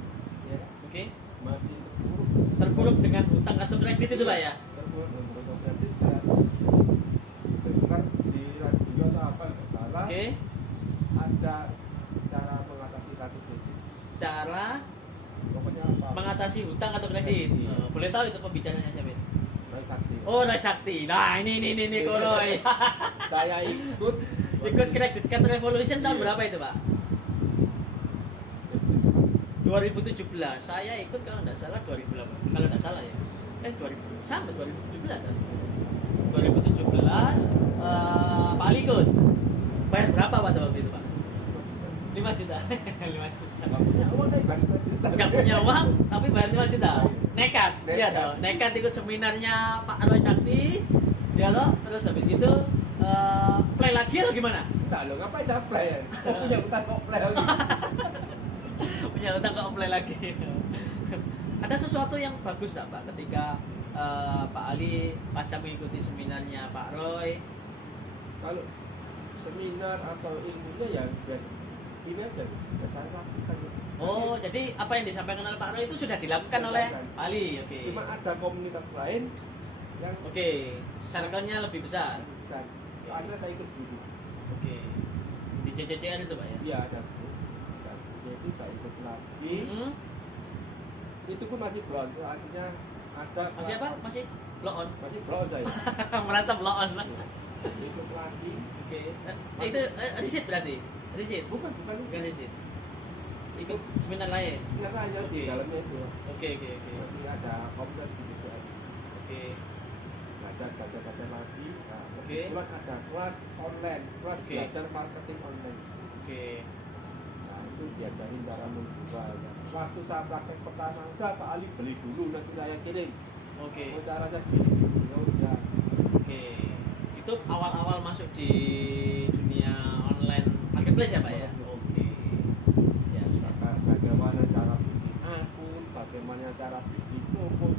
ya, Oke. makin terpuruk. Terpuruk dengan utang kartu kredit itu Pak ya. Terpuruk dengan utang kredit. Saya dengar di radio atau apa nggak salah. Oke. Ada cara mengatasi kartu kredit. Cara Pokoknya apa? mengatasi hutang atau kredit. Boleh tahu itu pembicaranya siapa? Roy Sakti. Oh, Roy Sakti. Nah, ini Roy. Saya ikut Ikut Credit Card Revolution tahun Iya. berapa itu, Pak? 2017. Saya ikut kalau nggak salah 2008. Kalau nggak salah ya. 2000 sampai 2017 kan. 2017 Pak Ali ikut. Bayar berapa pada waktu itu, Pak? 5 juta. 5 juta. nggak punya uang deh, bagi juta. Nggak punya uang tapi bayar 5 juta. Nekat. Dia Nekat. toh. Nekat ikut seminarnya Pak Roy Sakti. Dia toh, terus habis gitu play lagi atau gimana? Enggak loh, ngapain saya play ya? Kok punya utang kok play lagi? Punya utang kok play lagi. Ada sesuatu yang bagus nggak Pak ketika Pak Ali pasca mengikuti seminarnya Pak Roy? Kalau seminar atau ilmunya ya biasa ini aja, biasa saya lakukan. Oh, jadi apa yang disampaikan oleh Pak Roy itu sudah dilakukan oleh Pak Ali, oke. Cuma ada komunitas lain yang Oke, circle-nya lebih besar. besar. Akhirnya saya ikut dulu. Oke. Di CCCR itu Pak ya? Iya ada bu. Jadi saya ikut lagi. Hmm. Itu pun masih belum. Akhirnya ada. Masih apa? Masih blow on. Masih belum saya. Merasa blow on. Ikut lagi. Oke. Itu riset berarti? Riset? Bukan Bukan riset. Ikut seminar lain. Sebenarnya hanya di Oke. dalamnya itu. Oke. Masih ada komunitas di desa. Oke. Oke. Belajar lagi. Nah, Oke. kebetulan ada kelas online, kelas Oke. belajar marketing online. Oke. Nah, itu diajarin cara menjual. Waktu saya praktek pertama, udah Pak Ali beli dulu, nanti saya kirim. Oke. Oh, caranya gini. Ya udah. Oke. Itu awal-awal masuk di dunia online marketplace ya, Pak ya? Oke. Siap, siap. Bagaimana cara bikin akun, bagaimana cara bikin toko,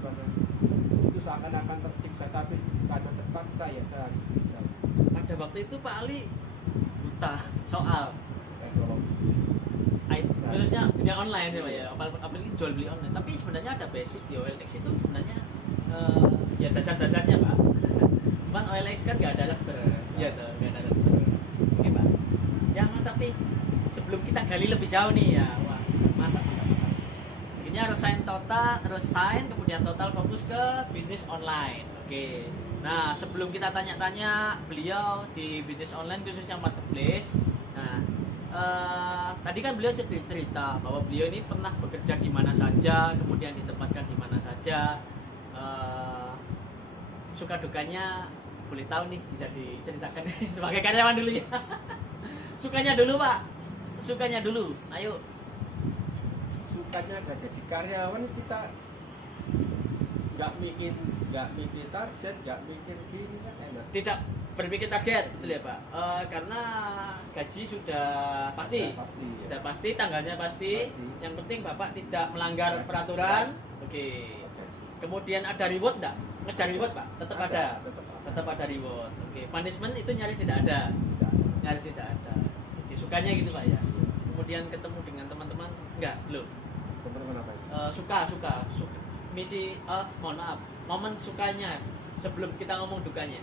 itu seakan-akan tersiksa, tapi karena terpaksa ya saya harus bisa. Pada waktu itu Pak Ali buta soal Teknologi. khususnya dunia online ya Pak ya, apalagi jual beli online. Tapi sebenarnya ada basic di OLX itu sebenarnya ya dasar-dasarnya Pak. Cuman OLX kan nggak ada lekber, ya tuh nggak ada lekber. Oke Pak. Yang mantap nih. Sebelum kita gali lebih jauh nih ya, wah mantap. Akhirnya resign kemudian total fokus ke bisnis online. Oke. Nah sebelum kita tanya-tanya beliau di bisnis online khususnya marketplace, nah tadi kan beliau cerita bahwa beliau ini pernah bekerja di mana saja, kemudian ditempatkan di mana saja. Suka dukanya boleh tahu nih, bisa diceritakan sebagai karyawan dulu ya. Sukanya dulu Pak, sukanya dulu. Ayo. Sukanya ada jadi karyawan kita nggak mikir target, nggak mikir gini kan enak. Tidak berpikir target, betul ya Pak? Karena gaji sudah pasti, Pasti ya. sudah pasti, tanggalnya pasti. Pasti. Yang penting Bapak tidak melanggar peraturan. Oke. Kemudian ada reward enggak? Ngejar reward Pak? Tetap ada. Tetap ada reward. Oke. Punishment itu nyaris tidak ada. Nyaris tidak ada. Oke. Sukanya gitu Pak ya. Kemudian ketemu dengan teman-teman enggak? Belum. Teman-teman apa itu? Suka. Misi, mohon maaf, momen sukanya sebelum kita ngomong dukanya.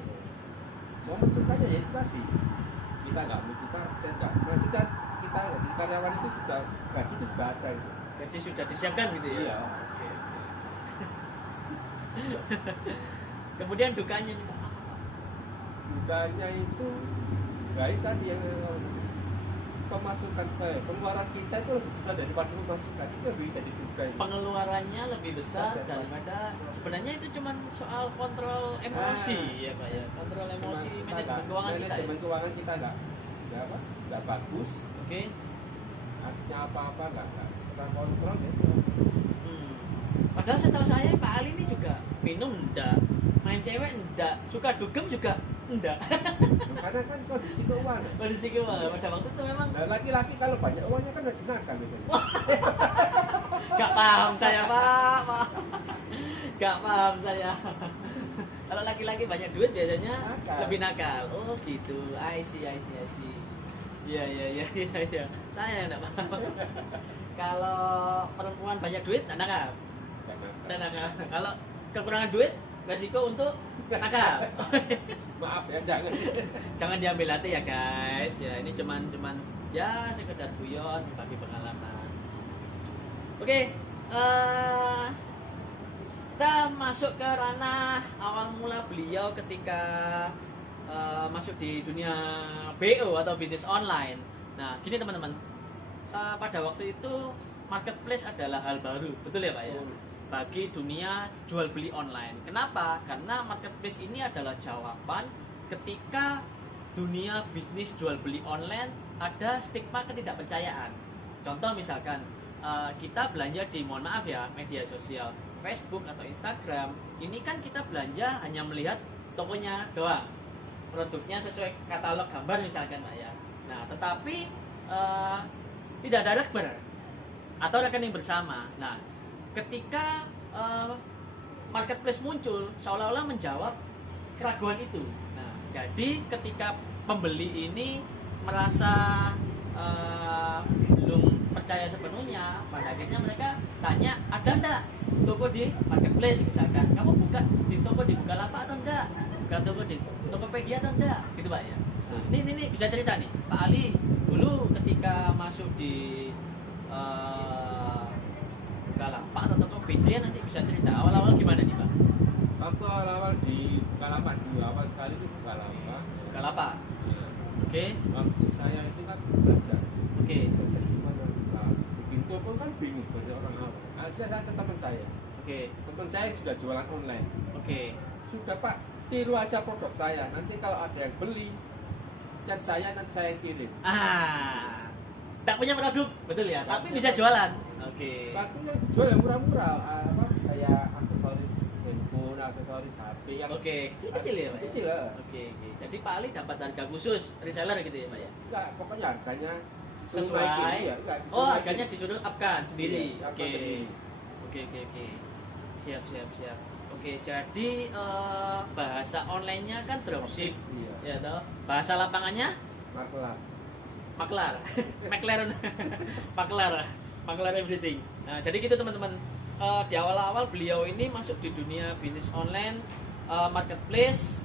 Momen sukanya ya itu tadi, kita nggak mikir target, nggak pasti kan kita jadi karyawan itu sudah gaji itu sudah ada itu. Gaji sudah disiapkan gitu ya. Iya. Oke. Kemudian dukanya nih Pak. Dukanya itu baik tadi yang pemasukan pengeluaran kita itu lebih besar daripada pemasukan, itu lebih jadi duka itu. Pengeluarannya lebih besar daripada sebenarnya itu cuma soal kontrol emosi ya Pak ya. Kontrol emosi manajemen keuangan kita. Manajemen Ya? keuangan kita nggak bagus. Oke. Artinya apa nggak kita kontrol ya. Padahal setahu saya Pak Ali ini juga minum enggak, main cewek enggak, suka dugem juga enggak. Karena kan kondisi keuangan. Kondisi keuangan pada waktu itu memang Nah, laki-laki kalau banyak uangnya kan udah gunakan biasanya. gak paham saya Pak. Gak paham saya. Kalau laki-laki banyak duit biasanya Nakal. lebih nakal. Oh gitu, I see. Iya. Saya enggak paham. Kalau perempuan banyak duit, enggak nakal. Enggak nakal. Kalau kekurangan duit, resiko untuk nakal. Maaf ya, jangan Diambil hati ya guys. Ya ini cuman ya sekedar guyon bagi pengalaman. Oke, kita masuk ke ranah awal mula beliau ketika masuk di dunia BO atau bisnis online. Nah, gini teman-teman, pada waktu itu marketplace adalah hal baru, betul ya Pak ya? Bagi dunia jual beli online. Kenapa? Karena marketplace ini adalah jawaban ketika dunia bisnis jual beli online ada stigma ketidakpercayaan. Contoh misalkan kita belanja di, mohon maaf ya, media sosial Facebook atau Instagram, ini kan kita belanja hanya melihat tokonya doang, produknya sesuai katalog gambar misalkan Pak ya. Nah tetapi tidak ada rekber atau rekening bersama. Nah ketika marketplace muncul, seolah-olah menjawab keraguan itu. Nah, jadi ketika pembeli ini merasa belum percaya sepenuhnya, pada akhirnya mereka tanya, ada enggak toko di marketplace misalkan? Kamu buka di toko di Bukalapak atau enggak? Buka toko di Tokopedia atau enggak? Gitu Pak ya. Nah, ini bisa cerita nih, Pak Ali dulu ketika masuk di Bukalapak atau Tokopedia, nanti bisa cerita awal-awal gimana nih Pak? Waktu awal-awal di Bukalapak dulu, awal sekali itu Bukalapak. Bukalapak. Oke. Waktu saya itu kan belajar. Oke. Belajar gimana? Nah, bikin toko kan bingung dari orang awam. Akhirnya saya ke teman saya. Oke. Teman saya sudah jualan online. Oke. Sudah Pak, tiru aja produk saya. Nanti kalau ada yang beli, chat saya, nanti saya yang kirim. Tak punya produk, betul ya? Tak Tapi punya bisa produk. jualan. Oke. Tapi yang dijual yang murah-murah, apa kayak aksesoris handphone, aksesoris HP yang Oke, kecil-kecil ya, Pak? Ya? Kecil lah. Oke. Jadi Pak Ali dapat harga khusus reseller gitu ya, Pak ya? Enggak, pokoknya harganya Sesuai. Ya, enggak, Oh, sesuai. harganya disuruh upkan sendiri. Iya, Oke. upkan sendiri. Oke. Siap. Oke, jadi bahasa online-nya kan dropship. Iya. Ya toh. Bahasa lapangannya Maklar. maklar. McLaren. Maklar everything. Nah, jadi gitu teman-teman. Di awal-awal beliau ini masuk di dunia bisnis online, marketplace,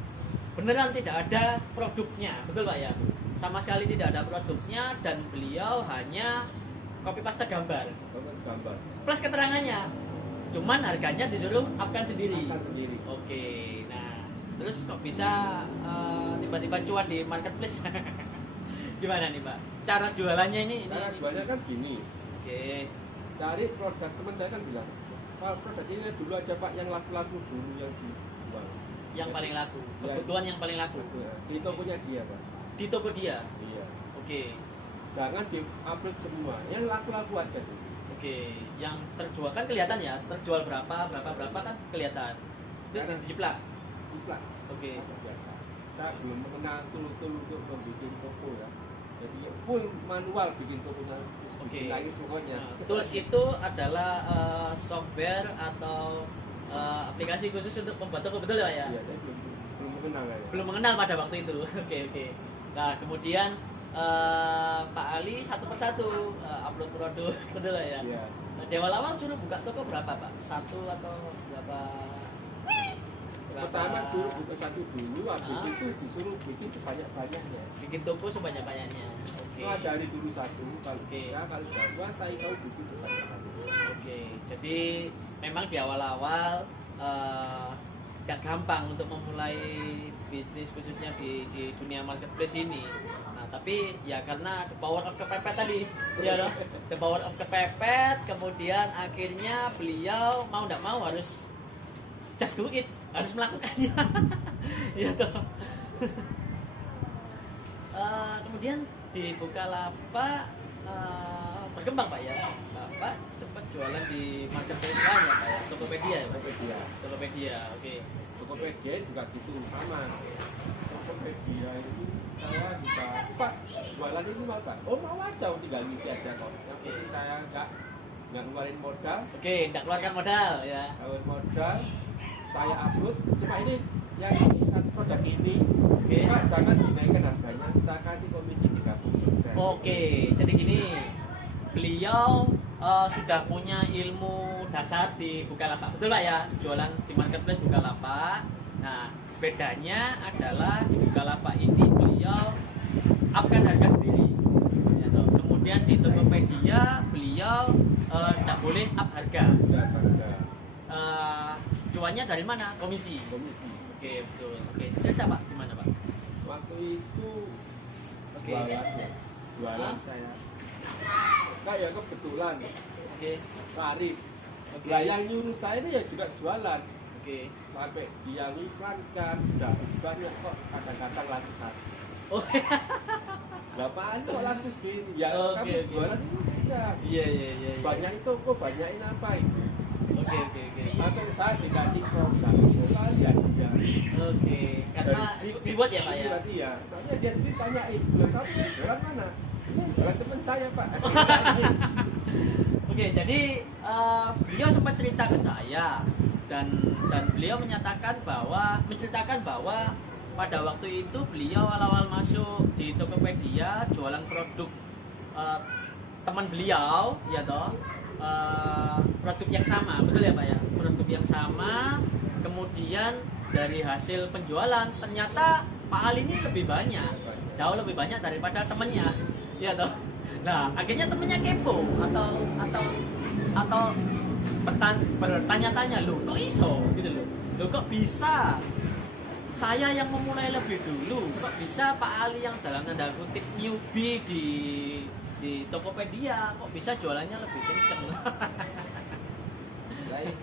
beneran tidak ada produknya, betul Pak ya? Sama sekali tidak ada produknya dan beliau hanya copy paste gambar Bagus gambar. plus keterangannya. Cuman harganya disuruh upkan sendiri. Akan sendiri. Oke, nah terus kok bisa tiba-tiba cuan di marketplace? Gimana nih Pak? Cara jualannya ini? Cara jualnya kan gini. Oke, Cari produk, teman saya kan bilang, Pak, produk ini dulu aja Pak, yang laku-laku dulu yang dijual. yang paling laku, Ya. kebutuhan yang paling laku Di tokonya dia Pak. di toko dia. Iya. Oke, Jangan di-upload semua, yang laku-laku aja dulu. oke, yang terjual kan kelihatan ya, terjual berapa kan kelihatan. Itu Karena- dijiplak. Diplak. Oke. Biasa. Saya belum mengenal tool-tool untuk membuat toko ya. Jadi full manual bikin tokonya. Oke. Nangis pokoknya. Nah, tools itu adalah software atau aplikasi khusus untuk membuat toko, betul ya Pak ya? Iya, saya belum mengenal ya. Belum mengenal pada waktu itu. Oke. Nah, kemudian Pak Ali satu persatu upload produk, betul lah ya? Iya. Nah, di awal-awal suruh buka toko berapa Pak? Satu atau berapa? Pertama suruh buka satu dulu, habis Ah. itu disuruh bikin sebanyak-banyaknya. Bikin toko sebanyak-banyaknya. Oke. Dari dulu satu, kalau Oke. bisa, kalau sudah kuasai kau bikin sebanyak-banyaknya. Oke. Jadi memang di awal-awal gak gampang untuk memulai bisnis khususnya di dunia marketplace ini. Nah, tapi ya karena the power of kepepet tadi, ya loh, the power of kepepet, kemudian akhirnya beliau mau tidak mau harus just do it, harus melakukannya. Ya toh. Kemudian di Bukalapak berkembang Pak ya. Bapak sempat jualan di marketplace lain ya Pak ya, Tokopedia ya Pak? Tokopedia. Tokopedia, oke. Tokopedia juga gitu sama. Tokopedia itu saya juga, Pak, jualan itu mau Pak? Oh mau aja, tinggal ngisi aja kok. Yang penting saya nggak ngeluarin modal, Oke, tidak keluarkan modal ya. ngeluarin modal, saya upload. Cuma ini yang ini satu produk ini, Oke. Pak jangan dinaikkan harganya, saya kasih komisi 30%. Oke, jadi gini, beliau sudah punya ilmu dasar di Bukalapak, betul Pak ya? Jualan di marketplace Bukalapak. Nah, bedanya adalah di Bukalapak ini beliau upkan harga sendiri. Ya, toh. Kemudian di Tokopedia beliau tidak boleh up harga. Ya, harga Cuannya dari mana? Komisi. komisi. Oke, betul. Oke, cerita Pak, gimana Pak? Waktu itu Oke. jualan Hah? saya. Kayak kebetulan Oke, Paris. Oke. Nah, yang nyuruh saya ini ya juga jualan. oke. Sampai dia ngiklankan sudah banyak kok kadang-kadang laku satu. Oh, Bapaan kok laku segini? Ya Oke, kamu oke. jualan ini aja. iya. Banyak itu kok banyakin apa itu? Oke. Atau saya dikasih program itu kalian ya. Oke, karena reward ya Pak ya. Berarti ya. Soalnya dia sendiri tanyain, "Loh, kamu jualan mana? Ini jualan teman saya Pak. Oke, jadi beliau sempat cerita ke saya dan beliau menceritakan bahwa pada waktu itu beliau awal-awal masuk di Tokopedia jualan produk teman beliau, ya toh, produk yang sama, betul ya Pak ya, produk yang sama. Kemudian dari hasil penjualan ternyata Pak Ali ini lebih banyak, jauh lebih banyak daripada temennya, ya toh. Nah, akhirnya temennya kepo atau bertanya-tanya, loh kok iso gitu loh kok bisa saya yang memulai lebih dulu, kok bisa Pak Ali yang dalam tanda kutip newbie di Tokopedia kok bisa jualannya lebih kenceng. Baik.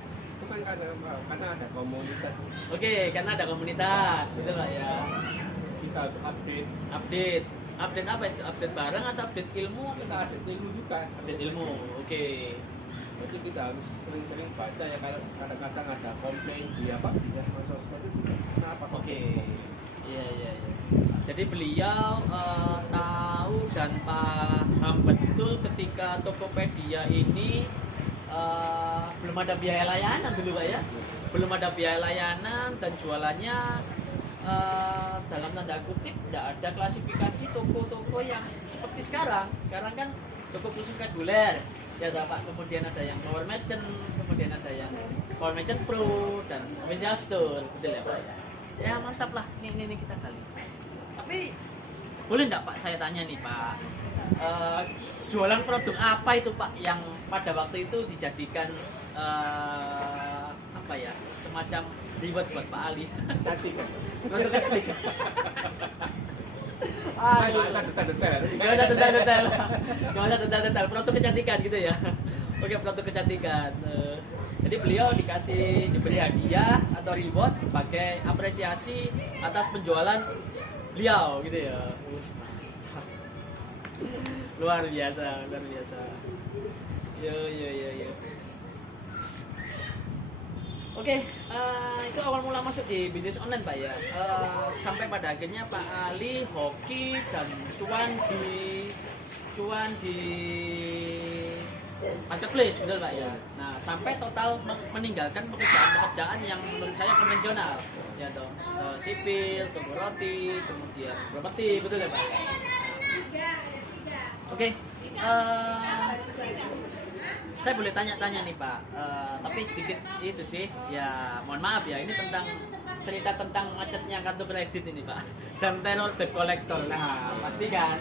memang karena ada komunitas. Oke, karena ada komunitas, betul Pak ya. Kita harus Update apa itu? Update barang atau update ilmu atau kita update ilmu juga. update ilmu? Oke. Jadi kita harus sering-sering baca ya, kalau kadang-kadang ada komplain di sosmed itu kenapa? Oke. Iya. Jadi beliau tahu dan paham betul ketika Tokopedia ini belum ada biaya layanan dulu Pak ya. Belum ada biaya layanan dan jualannya dalam tanda kutip tidak ada klasifikasi toko-toko yang seperti sekarang. Sekarang kan toko khusus reguler ya Pak. Kemudian ada yang Power Merchant, kemudian ada yang Power Merchant Pro dan Official Store, betul ya Pak. Ya mantap lah, ini kita kali. Tapi boleh nggak Pak saya tanya nih Pak, jualan produk apa itu Pak yang pada waktu itu dijadikan apa ya, semacam reward buat Pak Ali? Cantik kan? Produk cantik. Nggak usah detail-detail. Gak ada detail-detail. Gak ada detail-detail. Produk kecantikan gitu ya. Oke, produk kecantikan. Jadi beliau diberi hadiah atau reward sebagai apresiasi atas penjualan beliau gitu ya. Luar biasa. Yo. Oke, itu awal mula masuk di bisnis online Pak ya. Sampai pada akhirnya Pak Ali hoki dan cuan di marketplace, betul Pak ya. Nah, sampai total meninggalkan pekerjaan yang menurut saya konvensional, ya toh, sipil, toko roti, kemudian properti, betul ya Pak. Oke, saya boleh tanya-tanya nih Pak, tapi sedikit itu sih, ya mohon maaf ya, ini cerita tentang macetnya kartu kredit ini Pak, dan teror debt collector. Nah, pasti kan.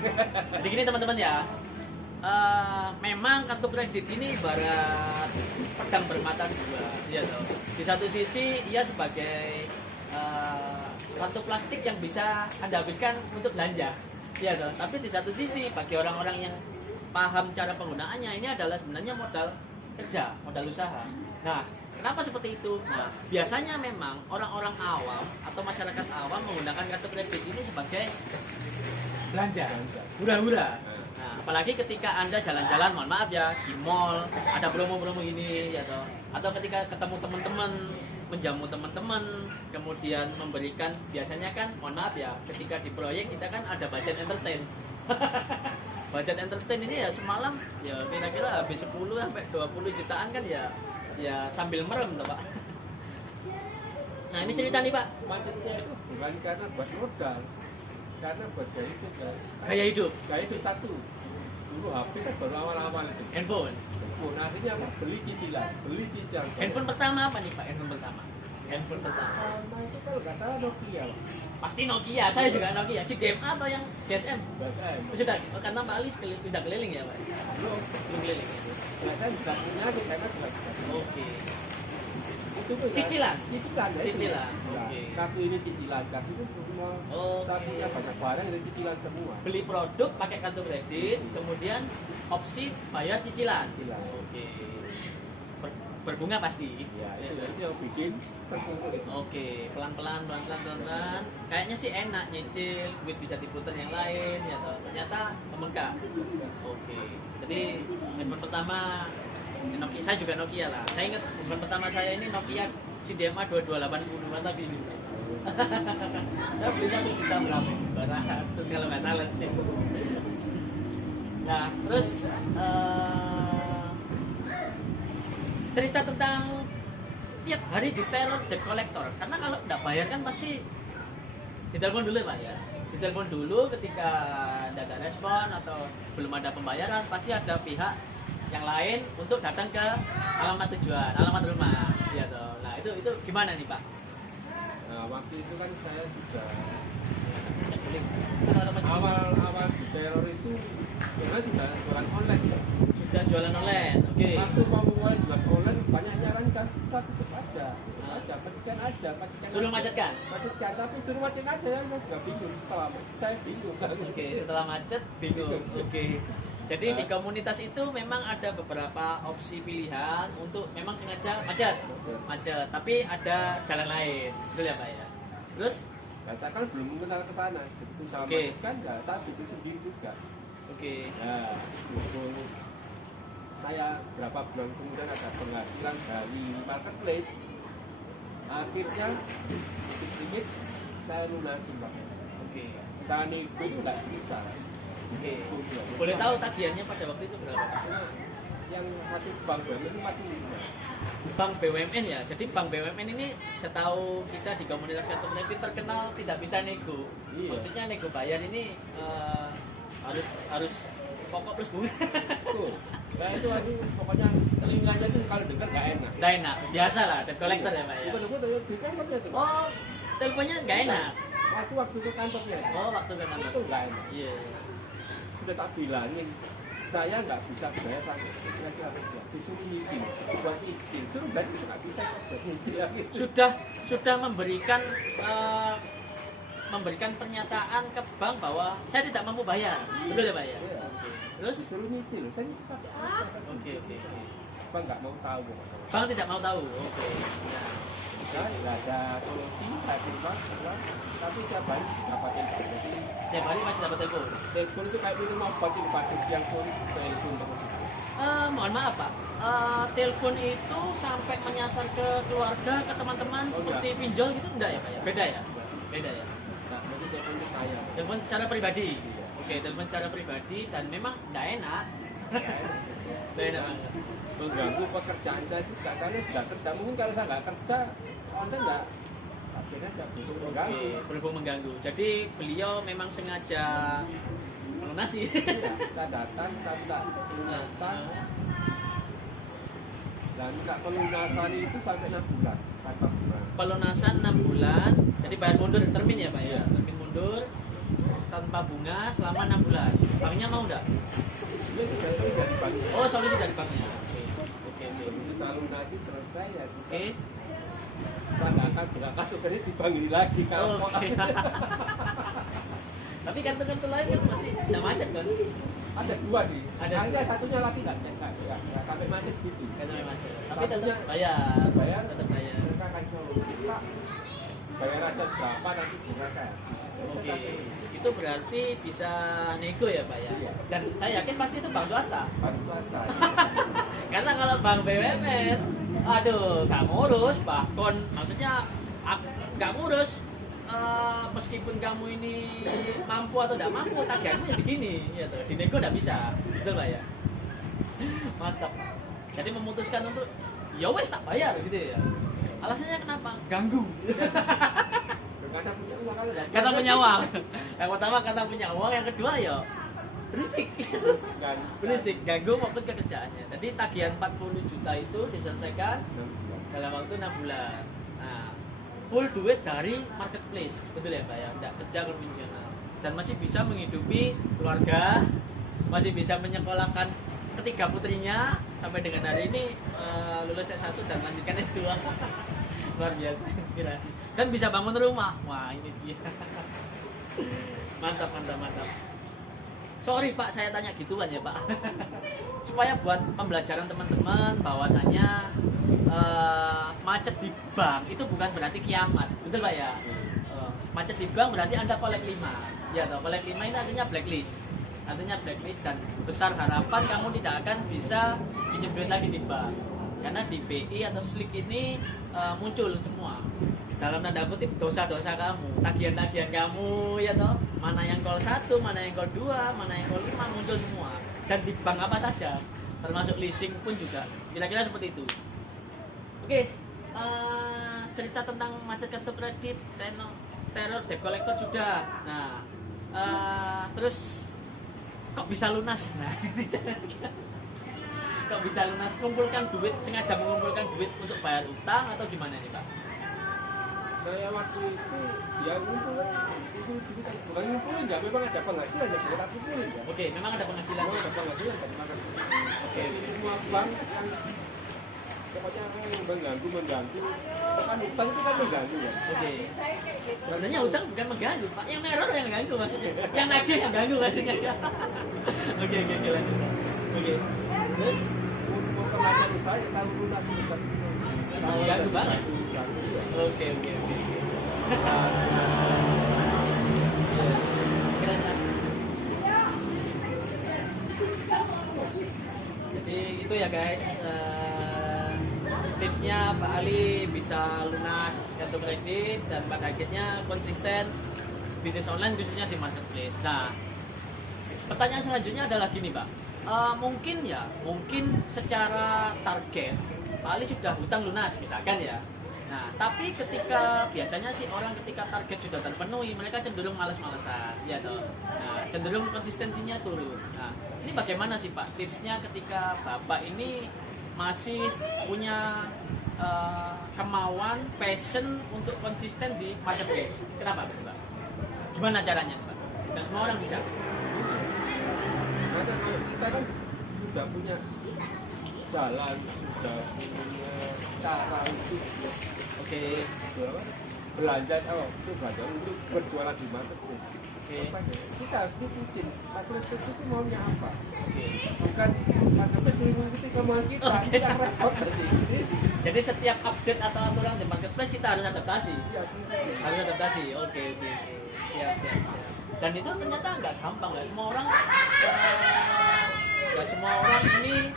Jadi gini teman-teman ya, memang kartu kredit ini ibarat pedang bermata dua, ya toh. Di satu sisi ia sebagai kartu plastik yang bisa Anda habiskan untuk belanja, ya toh. Tapi di satu sisi bagi orang-orang yang paham cara penggunaannya, ini adalah sebenarnya modal kerja, modal usaha. Nah, kenapa seperti itu? Nah, biasanya memang orang-orang awam atau masyarakat awam menggunakan kartu kredit ini sebagai belanja, hura-hura. Nah, apalagi ketika Anda jalan-jalan, mohon maaf ya, di mall, ada promo-promo ini, ya toh. Atau ketika ketemu teman-teman, menjamu teman-teman, kemudian memberikan, biasanya kan, mohon maaf ya, ketika di proyek kita kan ada budget entertain. Budget entertain ini ya semalam ya kira-kira habis 10 sampai 20 jutaan kan ya sambil merem toh Pak. Nah, ini cerita nih Pak. Macetnya itu bukan karena buat modal, karena buat gaya hidup kan. Gaya hidup satu. Dulu HP kan baru awal-awal itu. handphone. Nah, akhirnya apa? Beli cicilan. Handphone pertama apa nih Pak? Handphone pertama Itu kalau nggak salah Nokia. pasti Nokia. Saya juga Nokia. Si DMA atau yang GSM? BSM. Sudah, karena Pak Ali sudah keliling ya Pak? Belum Keliling ya? BSM juga punya di karena juga. Oke. Itu tuh Cicilan? Cicilan ya. Cicilan. Nah, Oke. kartu ini cicilan. Kartu itu semua. Oke. Saya punya banyak barang dari cicilan semua. Beli produk pakai kartu kredit, kemudian opsi bayar cicilan. Cicilan. Oke. Berbunga pasti. Ya, itu yang bikin terkumpul itu. Oke, pelan-pelan. Kayaknya sih enak nyicil, duit bisa diputar yang lain ya toh. Ternyata membengkak. Oke. Jadi handphone pertama Nokia, saya juga Nokia lah. Saya ingat handphone pertama saya ini Nokia CDMA 2280, mantap ini. Saya beli 1 juta berapa? 200 kalau nggak salah sih. Nah, terus cerita tentang tiap hari diteror debt collector, karena kalau nggak bayar kan pasti ditelepon dulu Pak ya. Ditelepon dulu ketika tidak ada respon atau belum ada pembayaran, pasti ada pihak yang lain untuk datang ke alamat tujuan, alamat rumah, ya toh. Nah, itu gimana nih Pak? Nah, waktu itu kan saya sudah Awal di teror itu karena sudah jualan online. sudah jualan online, oke. Waktu mau mulai jualan online banyak nyarankan kita tutup aja, macetkan aja. Suruh macetkan? Macetkan, tapi suruh macet aja ya, nggak bingung. Setelah macet saya bingung. Oke, setelah macet bingung. Oke. Jadi di komunitas itu memang ada beberapa opsi pilihan untuk memang sengaja macet, tapi ada jalan lain, betul ya Pak ya. Terus, Nah, saya kan belum mengenal ke sana. Begitu saya Oke. masuk kan, ya saya bikin sendiri juga. oke, Nah, itu saya berapa bulan kemudian ada penghasilan dari marketplace. Akhirnya sedikit saya lunasi Pak. oke, Saya nego itu nggak bisa. oke. Boleh tahu tagihannya pada waktu itu berapa? Karena yang satu bank BUMN itu 45. Bank BUMN ya. Jadi Bank BUMN ini setahu kita di komunitas kartu kredit terkenal tidak bisa nego. Iya. Maksudnya nego bayar ini harus pokok plus bunga. Tuh, saya itu pokoknya telinganya tuh kalau dengar nggak enak. Nggak enak, biasa lah, debt collector ya Pak ya. Bukan di kantornya tuh. Oh, teleponnya nggak enak. Waktu ke kantornya. Oh, waktu ke kantor. Itu nggak enak. Iya. Sudah tak bilangin, saya nggak bisa bayar sampai kira-kira berapa. Disuruh nyicil, buat nyicil. Suruh ganti nggak bisa buat nyicil lagi. Sudah memberikan pernyataan ke bank bahwa saya tidak mampu bayar. Betul ya Pak ya? Iya. Terus Disuruh nyicil, saya nyicil pakai apa? oke. Bang nggak mau tahu pokoknya. Bank tidak mau tahu. Oke. Nah, nggak ada solusi, saya terima, tapi tiap hari dapatin jadi Tiap hari masih dapat telepon. telepon itu kayak minum obat yang bagus yang sulit telepon terus. Mohon maaf Pak, telepon itu sampai menyasar ke keluarga, ke teman-teman Oh, seperti pinjol gitu enggak ya Pak ya? Beda ya? Beda ya? Nah, jadi telepon itu saya. Telepon secara pribadi. Oke, telepon secara pribadi dan memang enggak enak. Enggak enak banget. Mengganggu pekerjaan saya juga. Saya sudah kerja, mungkin kalau saya nggak kerja, Anda nggak akhirnya nggak butuh mengganggu. Oke, berhubung mengganggu. Jadi beliau memang sengaja melunasi. Iya, saya datang, saya minta pelunasan. Dan minta pelunasan itu sampai 6 bulan, tanpa bunga. Pelunasan 6 bulan. Jadi bayar mundur termin ya Pak ya? Termin mundur tanpa bunga selama 6 bulan. Banknya mau enggak? Dia sudah tahu dari banknya. Oh, solusi dari banknya. Oke. Begitu saya lunasi selesai ya. Oke. Saya datang buka kartu kredit dipanggil lagi kalau Oke. Tapi kartu-kartu lain kan masih tidak macet kan? ada 2 sih. Ada. Hanya satunya lagi nggak nggak sampai macet gitu. Kan sampai macet. Tapi Satunya tetap bayar. bayar. Tetap bayar. Mereka akan solusi Pak. Bayar aja berapa nanti bunga saya. Oke. Itu berarti bisa nego ya Pak ya? Iya. Dan saya yakin pasti itu bank swasta. Bank swasta. Karena kalau bank BUMN, aduh, nggak ngurus, bahkan maksudnya nggak ngurus. Meskipun kamu ini mampu atau tidak mampu, tagihanmu ya segini, ya tuh. Di nego nggak bisa, betul Pak ya? Mantap. Jadi memutuskan untuk ya wes tak bayar gitu ya. Alasannya kenapa? Ganggu. Karena punya uang kalau nggak Kata punya uang. Yang pertama kata punya uang, yang kedua ya berisik. kan. Berisik, ganggu waktu kerjaannya. Jadi tagihan 40 juta itu diselesaikan dalam waktu 6 bulan. Nah, full duit dari marketplace, betul ya Pak ya? Tidak kerja konvensional dan masih bisa menghidupi keluarga, masih bisa menyekolahkan ketiga putrinya sampai dengan hari ini lulus S1 dan lanjutkan S2. Luar biasa, inspirasi. Dan bisa bangun rumah. Wah, ini dia. Mantap. Sorry Pak, saya tanya gituan ya Pak. Supaya buat pembelajaran teman-teman bahwasanya macet di bank itu bukan berarti kiamat, betul Pak ya? Macet di bank berarti Anda kolek 5. Ya toh, kolek 5 ini artinya blacklist. Artinya blacklist dan besar harapan kamu tidak akan bisa pinjam duit lagi di bank. Karena di BI atau SLIK ini muncul semua. Dalam tanda kutip dosa-dosa kamu, tagihan-tagihan kamu ya toh, mana yang call 1, mana yang call 2, mana yang call 5 muncul semua. Dan di bank apa saja, termasuk leasing pun juga. Kira-kira seperti itu. Oke, cerita tentang macet kartu kredit, teror debt collector sudah. Nah, terus kok bisa lunas? Nah, ini kok bisa lunas? Kumpulkan duit, sengaja mengumpulkan duit untuk bayar utang atau gimana nih Pak? Saya waktu itu ya ngumpul bukan ngumpulin ya, memang ada penghasilan ya, kita kumpulin ya. Oke, memang ada penghasilan. Ada penghasilan dari marketplace. Oke. Semua bank kan pokoknya mengganggu. Kan hutang itu kan mengganggu ya. Oke. Sebenarnya hutang bukan mengganggu, Pak. Yang error yang mengganggu maksudnya. Yang nagih yang ganggu maksudnya. Oke, lanjut. Oke. Terus untuk kematian usaha ya selalu lunasi dekat itu. Ganggu banget. Ganggu ya. Oke. Keren kan? Jadi itu ya guys, tipsnya Pak Ali bisa lunas kartu kredit dan pada akhirnya konsisten bisnis online khususnya di marketplace. Nah, pertanyaan selanjutnya adalah gini Pak, mungkin secara target Pak Ali sudah hutang lunas misalkan ya. Nah, tapi biasanya sih orang ketika target sudah terpenuhi, mereka cenderung malas-malasan, ya toh. Nah, cenderung konsistensinya turun. Nah, ini bagaimana sih Pak tipsnya ketika Bapak ini masih punya kemauan, passion untuk konsisten di marketplace? Kenapa Pak? Gimana caranya Pak? Dan semua orang bisa. Karena kalau kita kan sudah punya jalan, sudah punya cara untuk Oke. belanja untuk berjualan di marketplace. Oke. Kita harus ngikutin marketplace itu maunya apa. Oke. Bukan marketplace mengikuti kemauan kita. Oke. Kita repot nanti. Jadi setiap update atau aturan di marketplace kita harus adaptasi. Iya, Harus adaptasi. Oke. Siap. Dan itu ternyata nggak gampang, nggak semua orang ini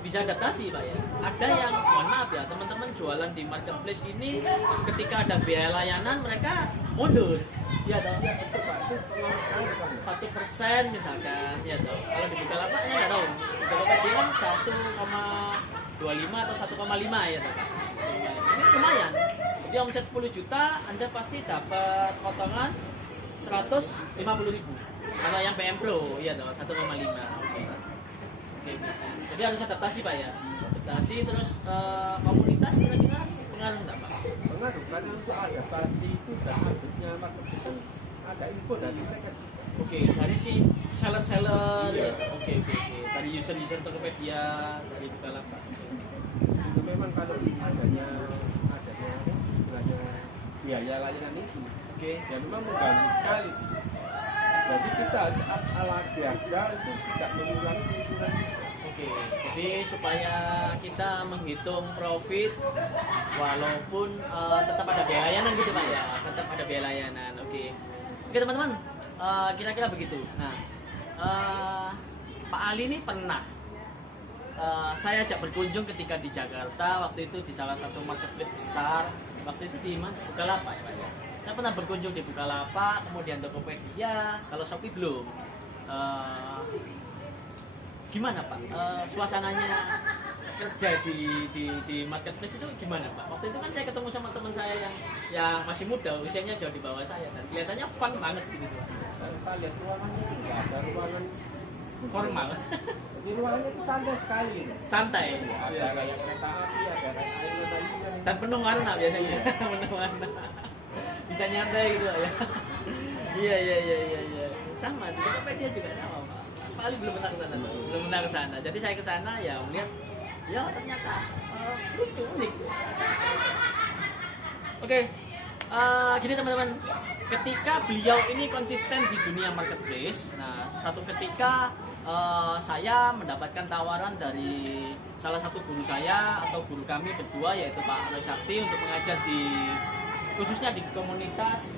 bisa adaptasi Pak ya. Ada yang mohon maaf ya teman-teman jualan di marketplace ini ketika ada biaya layanan mereka mundur. Ya toh. betul Pak. Itu pengaruh sekali Pak. 1% misalkan, ya toh. Kalau di Bukalapak saya nggak tahu. Di Tokopedia kan 1,25 atau 1,5 ya toh Pak. Ini lumayan. Jadi omset 10 juta Anda pasti dapat potongan 150.000. Kalau yang PM Pro ya toh 1,5. Oke. Jadi harus adaptasi Pak ya. Adaptasi terus komunitas kira-kira pengaruh nggak Pak? Pengaruh karena untuk adaptasi itu dan update-nya marketplace kan ada info dari mereka. Oke, dari si seller-seller Iya. ya. Oke. Dari user Tokopedia, dari Bukalapak. Itu memang kalau adanya istilahnya biaya layanan itu, Oke. ya memang mengganggu sekali. Jadi kita ala biasa itu tidak mengulangi lingkungan. Oke, jadi supaya kita menghitung profit walaupun tetap ada biaya layanan gitu Pak ya, tetap ada biaya layanan. Oke teman-teman, kira-kira begitu. Nah, Pak Ali ini pernah saya ajak berkunjung ketika di Jakarta, waktu itu di salah satu marketplace besar. Waktu itu di mana? Bukalapak ya Pak ya. Saya pernah berkunjung di Bukalapak, kemudian Tokopedia, kalau Shopee belum. Gimana Pak? Suasananya kerja di marketplace itu gimana Pak? Waktu itu kan saya ketemu sama teman saya yang masih muda, usianya jauh di bawah saya dan kelihatannya fun banget gitu Pak. Kalau saya lihat ruangannya itu nggak ada ruangan Formal. Jadi ruangannya itu santai sekali. Santai. Ada kayak kereta api, ada air juga. Dan penuh warna biasanya. Penuh warna. Bisa nyantai gitu ya. Iya. Sama, di Tokopedia juga sama Pak. Pak Ali belum pernah ke sana, belum pernah ke sana. Jadi saya ke sana ya melihat, ya ternyata lucu, unik. Oke, gini teman-teman, ketika beliau ini konsisten di dunia marketplace, nah satu ketika saya mendapatkan tawaran dari salah satu guru saya atau guru kami berdua yaitu Pak Roy Sakti untuk mengajar khususnya di komunitas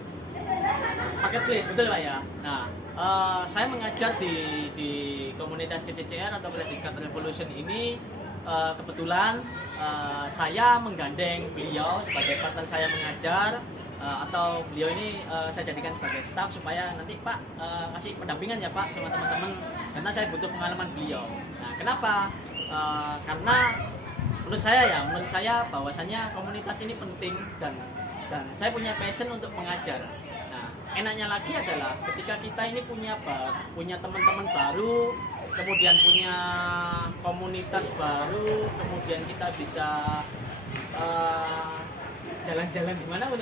marketplace, betul Pak ya. Nah, saya mengajar di komunitas CCCR atau Credit Card Revolution ini. Kebetulan saya menggandeng beliau sebagai partner saya mengajar, atau beliau ini saya jadikan sebagai staff supaya nanti Pak kasih pendampingan ya Pak sama teman-teman, karena saya butuh pengalaman beliau. Nah, kenapa? Karena menurut saya bahwasanya komunitas ini penting dan saya punya passion untuk mengajar. Nah, enaknya lagi adalah ketika kita ini punya teman-teman baru, kemudian punya komunitas baru, kemudian kita bisa jalan-jalan di mana pun,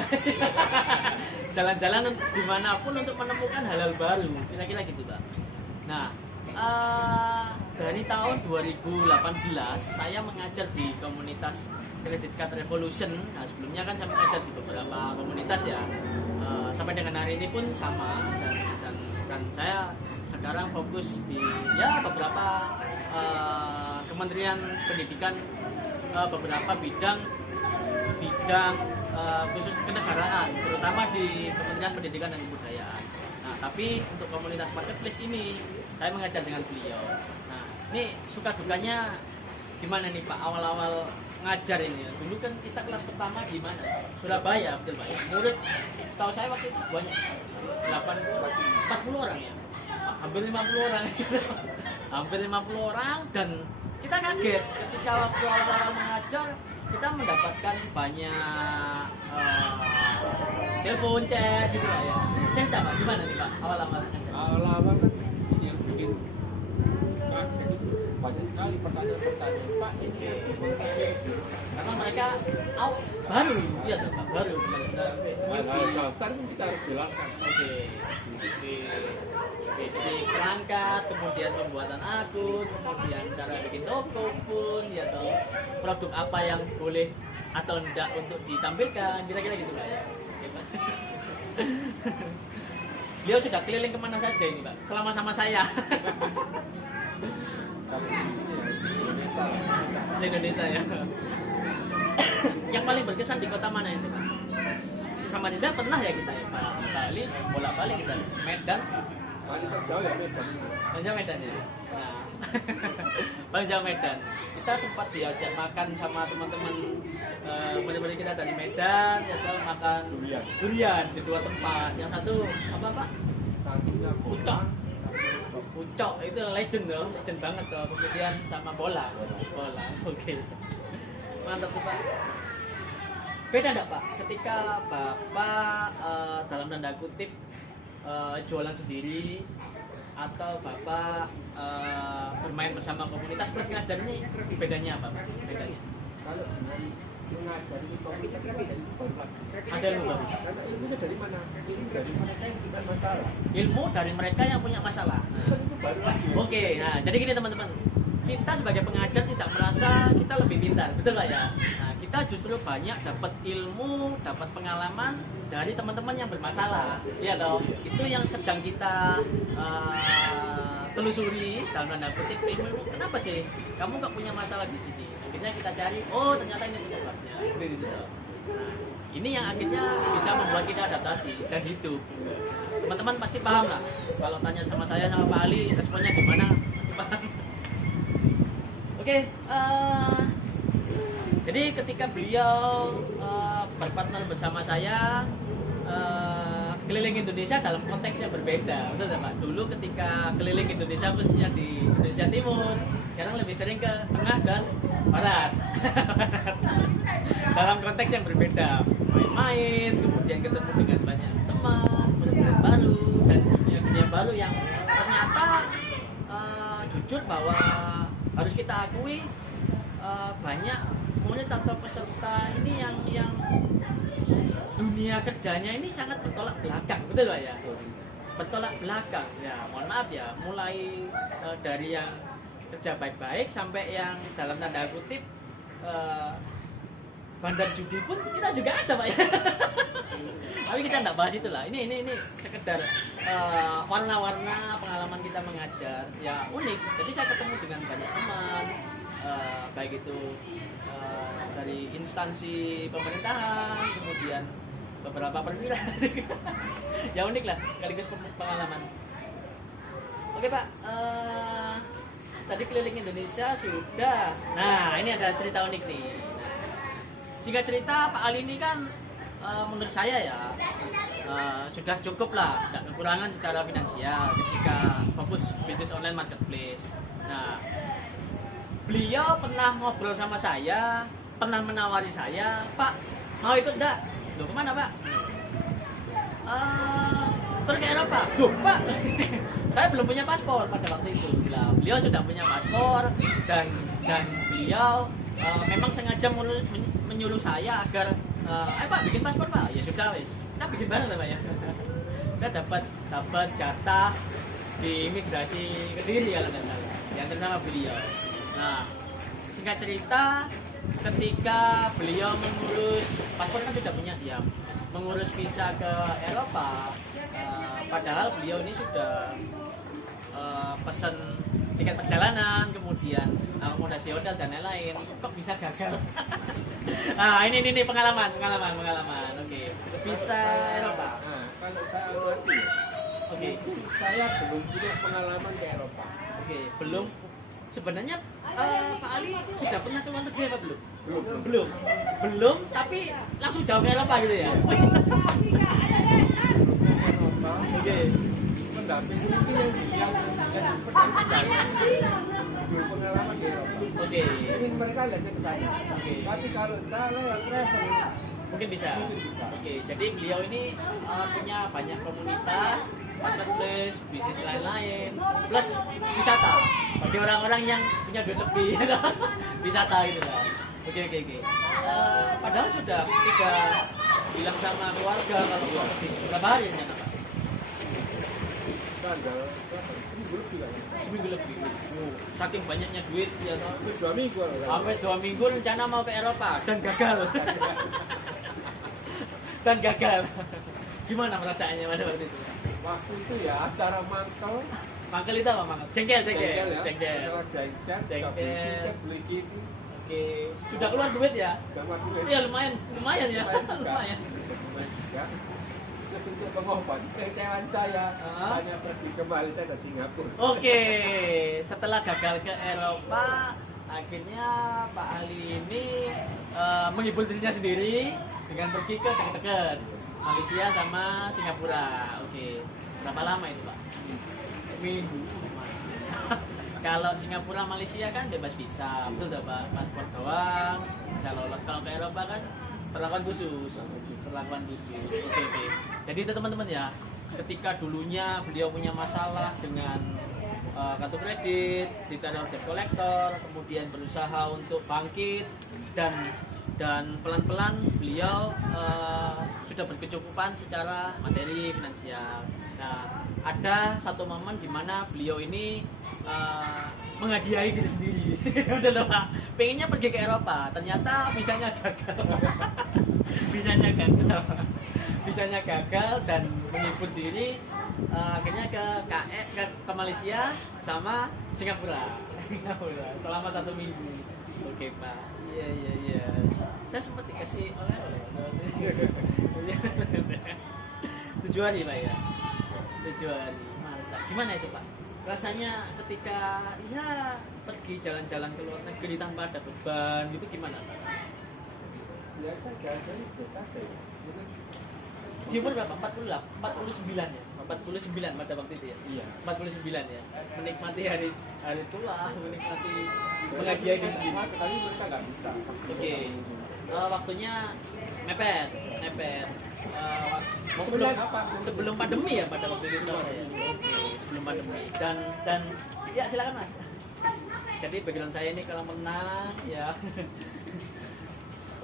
jalan-jalan dimanapun untuk menemukan hal-hal baru, kira-kira gitu Pak. Nah, dari tahun 2018 saya mengajar di komunitas Credit Card Revolution. Nah, sebelumnya kan saya mengajar di beberapa komunitas ya. Sampai dengan hari ini pun sama, dan saya sekarang fokus di ya beberapa kementerian pendidikan, beberapa bidang khusus kenegaraan, terutama di Kementerian Pendidikan dan Kebudayaan. Nah, tapi untuk komunitas marketplace ini saya mengajar dengan beliau. Nah, ini suka dukanya gimana nih Pak awal-awal ngajar ini? Dulu kan kita kelas pertama di mana? Surabaya, betul Pak. Murid setahu saya waktu itu banyak 40 orang ya. Hampir 50 orang. Hampir 50 orang, dan kita kaget ketika waktu awal-awal mengajar kita mendapatkan banyak telepon, chat gitu lah ya. Cerita Pak, gimana nih Pak awal-awal ngajar? Awal-awal kan ini yang bikin kaget itu banyak sekali pertanyaan-pertanyaan. Pak, ini Karena mereka baru, iya tuh Pak, baru hal dasar kan kita harus jelaskan. Oke. Basic perangkat, kemudian pembuatan akun, kemudian cara bikin toko pun, ya toh produk apa yang boleh atau tidak untuk ditampilkan, kira-kira gitu Pak ya. Oke, Pak. Beliau sudah keliling kemana saja ini Pak, selama sama saya. Sampai ini ya, Indonesia. Di Indonesia ya. Yang paling berkesan di kota mana ini Pak? Sama tidak pernah ya kita ya Pak, Bali, bolak-balik kita Medan. Paling terjauh ya Medan. Paling jauh Medan ya. Nah, paling jauh Medan. Kita sempat diajak makan sama teman-teman murid-murid kita dari Medan, ya toh, makan durian di dua tempat. Yang satu apa Pak? Satunya Pucok. Pucok itu legend loh, legend banget tuh. Kemudian sama bola. Oke. Mantap tuh Pak. Beda enggak Pak ketika Bapak dalam tanda kutip jualan sendiri atau Bapak bermain bersama komunitas plus ngajar, ini bedanya apa Pak? Bedanya? Kalau mengajar di komunitas itu baru lagi. Ada ilmu baru. Karena ilmunya dari mana? Ilmu dari mereka yang punya masalah. Ilmu dari mereka yang punya masalah. Kan itu baru lagi. Oke, nah jadi gini teman-teman, kita sebagai pengajar tidak merasa kita lebih pintar, betul Pak ya? Nah, kita justru banyak dapat ilmu, dapat pengalaman dari teman-teman yang bermasalah, iya toh? Itu yang sedang kita telusuri dalam tanda kutip ilmu. Kenapa sih kamu nggak punya masalah di sini? Akhirnya kita cari, oh ternyata ini penyebabnya, gitu toh. Nah, ini yang akhirnya bisa membuat kita adaptasi dan hidup. Teman-teman pasti paham lah. Kalau tanya sama saya sama Pak Ali, responnya gimana? Pasti paham. Oke, jadi ketika beliau berpartner bersama saya keliling Indonesia dalam konteks yang berbeda, betul ya Pak? Dulu ketika keliling Indonesia khususnya di Indonesia Timur, sekarang lebih sering ke tengah dan barat. Dalam konteks yang berbeda, main-main, kemudian ketemu dengan banyak teman, murid-murid baru, dan dunia baru yang ternyata jujur bahwa harus kita akui banyak murid atau peserta ini yang dunia kerjanya ini sangat bertolak belakang, betul Pak ya? Bertolak belakang, ya mohon maaf ya, mulai dari yang kerja baik-baik sampai yang dalam tanda kutip bandar judi pun kita juga ada Pak ya. Tapi kita nggak bahas itulah. Ini sekedar warna-warna pengalaman kita mengajar, ya unik. Jadi saya ketemu dengan banyak teman, baik itu dari instansi pemerintahan, kemudian beberapa perwira juga. Ya unik lah, sekaligus pengalaman. Oke Pak, tadi keliling Indonesia sudah. Nah ini ada cerita unik nih. Singkat cerita Pak Ali ini kan menurut saya ya sudah cukup lah, tidak kekurangan secara finansial ketika fokus bisnis online marketplace. Nah, beliau pernah ngobrol sama saya, pernah menawari saya, Pak mau ikut enggak? Loh kemana Pak? Terus ke Eropa. Loh Pak, saya belum punya paspor pada waktu itu. Beliau sudah punya paspor dan beliau memang sengaja menyuruh saya agar ayo Pak bikin paspor Pak. Ya sudah wis, kita bikin bareng Pak ya. Saya dapat jatah di imigrasi Kediri kalau nggak salah. diantar sama beliau. Nah, singkat cerita, ketika beliau mengurus paspor kan sudah punya dia, mengurus visa ke Eropa, padahal beliau ini sudah pesan tiket perjalanan, kemudian akomodasi hotel dan lain-lain, kok bisa gagal? Nah, ini pengalaman. Oke, visa Eropa. Nah, kalau saya amati, Oke. saya belum punya pengalaman ke Eropa. Oke, belum. Sebenarnya Pak Ali sudah pernah ke luar negeri apa belum? Belum. Belum, tapi langsung jauh ke Eropa gitu ya? Eropa, Oke. pendamping itu yang seperti saya belum pengalaman ke Eropa. Oke. Ingin mereka lihatnya ke sana. Oke. Tapi kalau saya lewat travel, Mungkin bisa. Mungkin bisa. Oke, jadi beliau ini punya banyak komunitas, marketplace, bisnis lain-lain, plus wisata. Bagi orang-orang yang punya duit lebih, wisata gitu lah. Oke. Padahal sudah bilang sama keluarga kalau mau pergi. Berapa hari rencana Pak? tanggal berapa? Seminggu lebih lah. Seminggu lebih. Saking banyaknya duit ya toh. Itu 2 minggu lah. Sampai 2 minggu rencana mau ke Eropa dan gagal. Dan gagal. Gimana perasaannya pada waktu itu? Waktu itu ya antara mangkel, Mangkel itu apa mangkel? Jengkel. ya. Jengkel. Lewat jengkel, Jengkel. beli gini, Oke, sudah keluar duit ya? dapat duit. Iya lumayan ya. Lumayan. Ya. Terus untuk pengobat kekecewaan saya, Ah. hanya pergi ke Malaysia dan Singapura. Oke, setelah gagal ke Eropa, akhirnya Pak Ali ini menghibur dirinya sendiri dengan pergi ke dekat-dekat Malaysia sama Singapura. Oke, berapa lama itu Pak? Seminggu. Kalau Singapura, Malaysia kan bebas visa, betul tak Pak? Paspor doang, bisa lolos. Kalau ke Eropa kan perlakuan khusus. Oke. Jadi itu teman-teman ya, ketika dulunya beliau punya masalah dengan kartu kredit, diteror debt collector, kemudian berusaha untuk bangkit dan pelan-pelan beliau sudah berkecukupan secara materi finansial. Nah, ada satu momen di mana beliau ini menghadiahi diri sendiri. Udah loh Pak, pengennya pergi ke Eropa, ternyata visanya gagal dan menghibur diri akhirnya ke Malaysia sama Singapura selama 1 minggu. Oke Pak, iya. Saya sempat dikasih oleh-oleh. 7 hari Pak ya. 7 hari, mantap. Gimana itu Pak? Rasanya ketika ya pergi jalan-jalan ke luar negeri tanpa ada beban gitu gimana Pak? Ya saya jalan-jalan itu saja. Di umur berapa? 49 ya? 49 pada waktu itu ya? Iya. 49 ya? Menikmati hari tua, menikmati menghadiahi diri sendiri. Tapi mereka nggak bisa. Oke. Waktunya mepet. Sebelum pandemi ya pada waktu itu setelah saya. Sebelum pandemi. Dan ya silakan Mas. Jadi background saya ini kalau menang ya.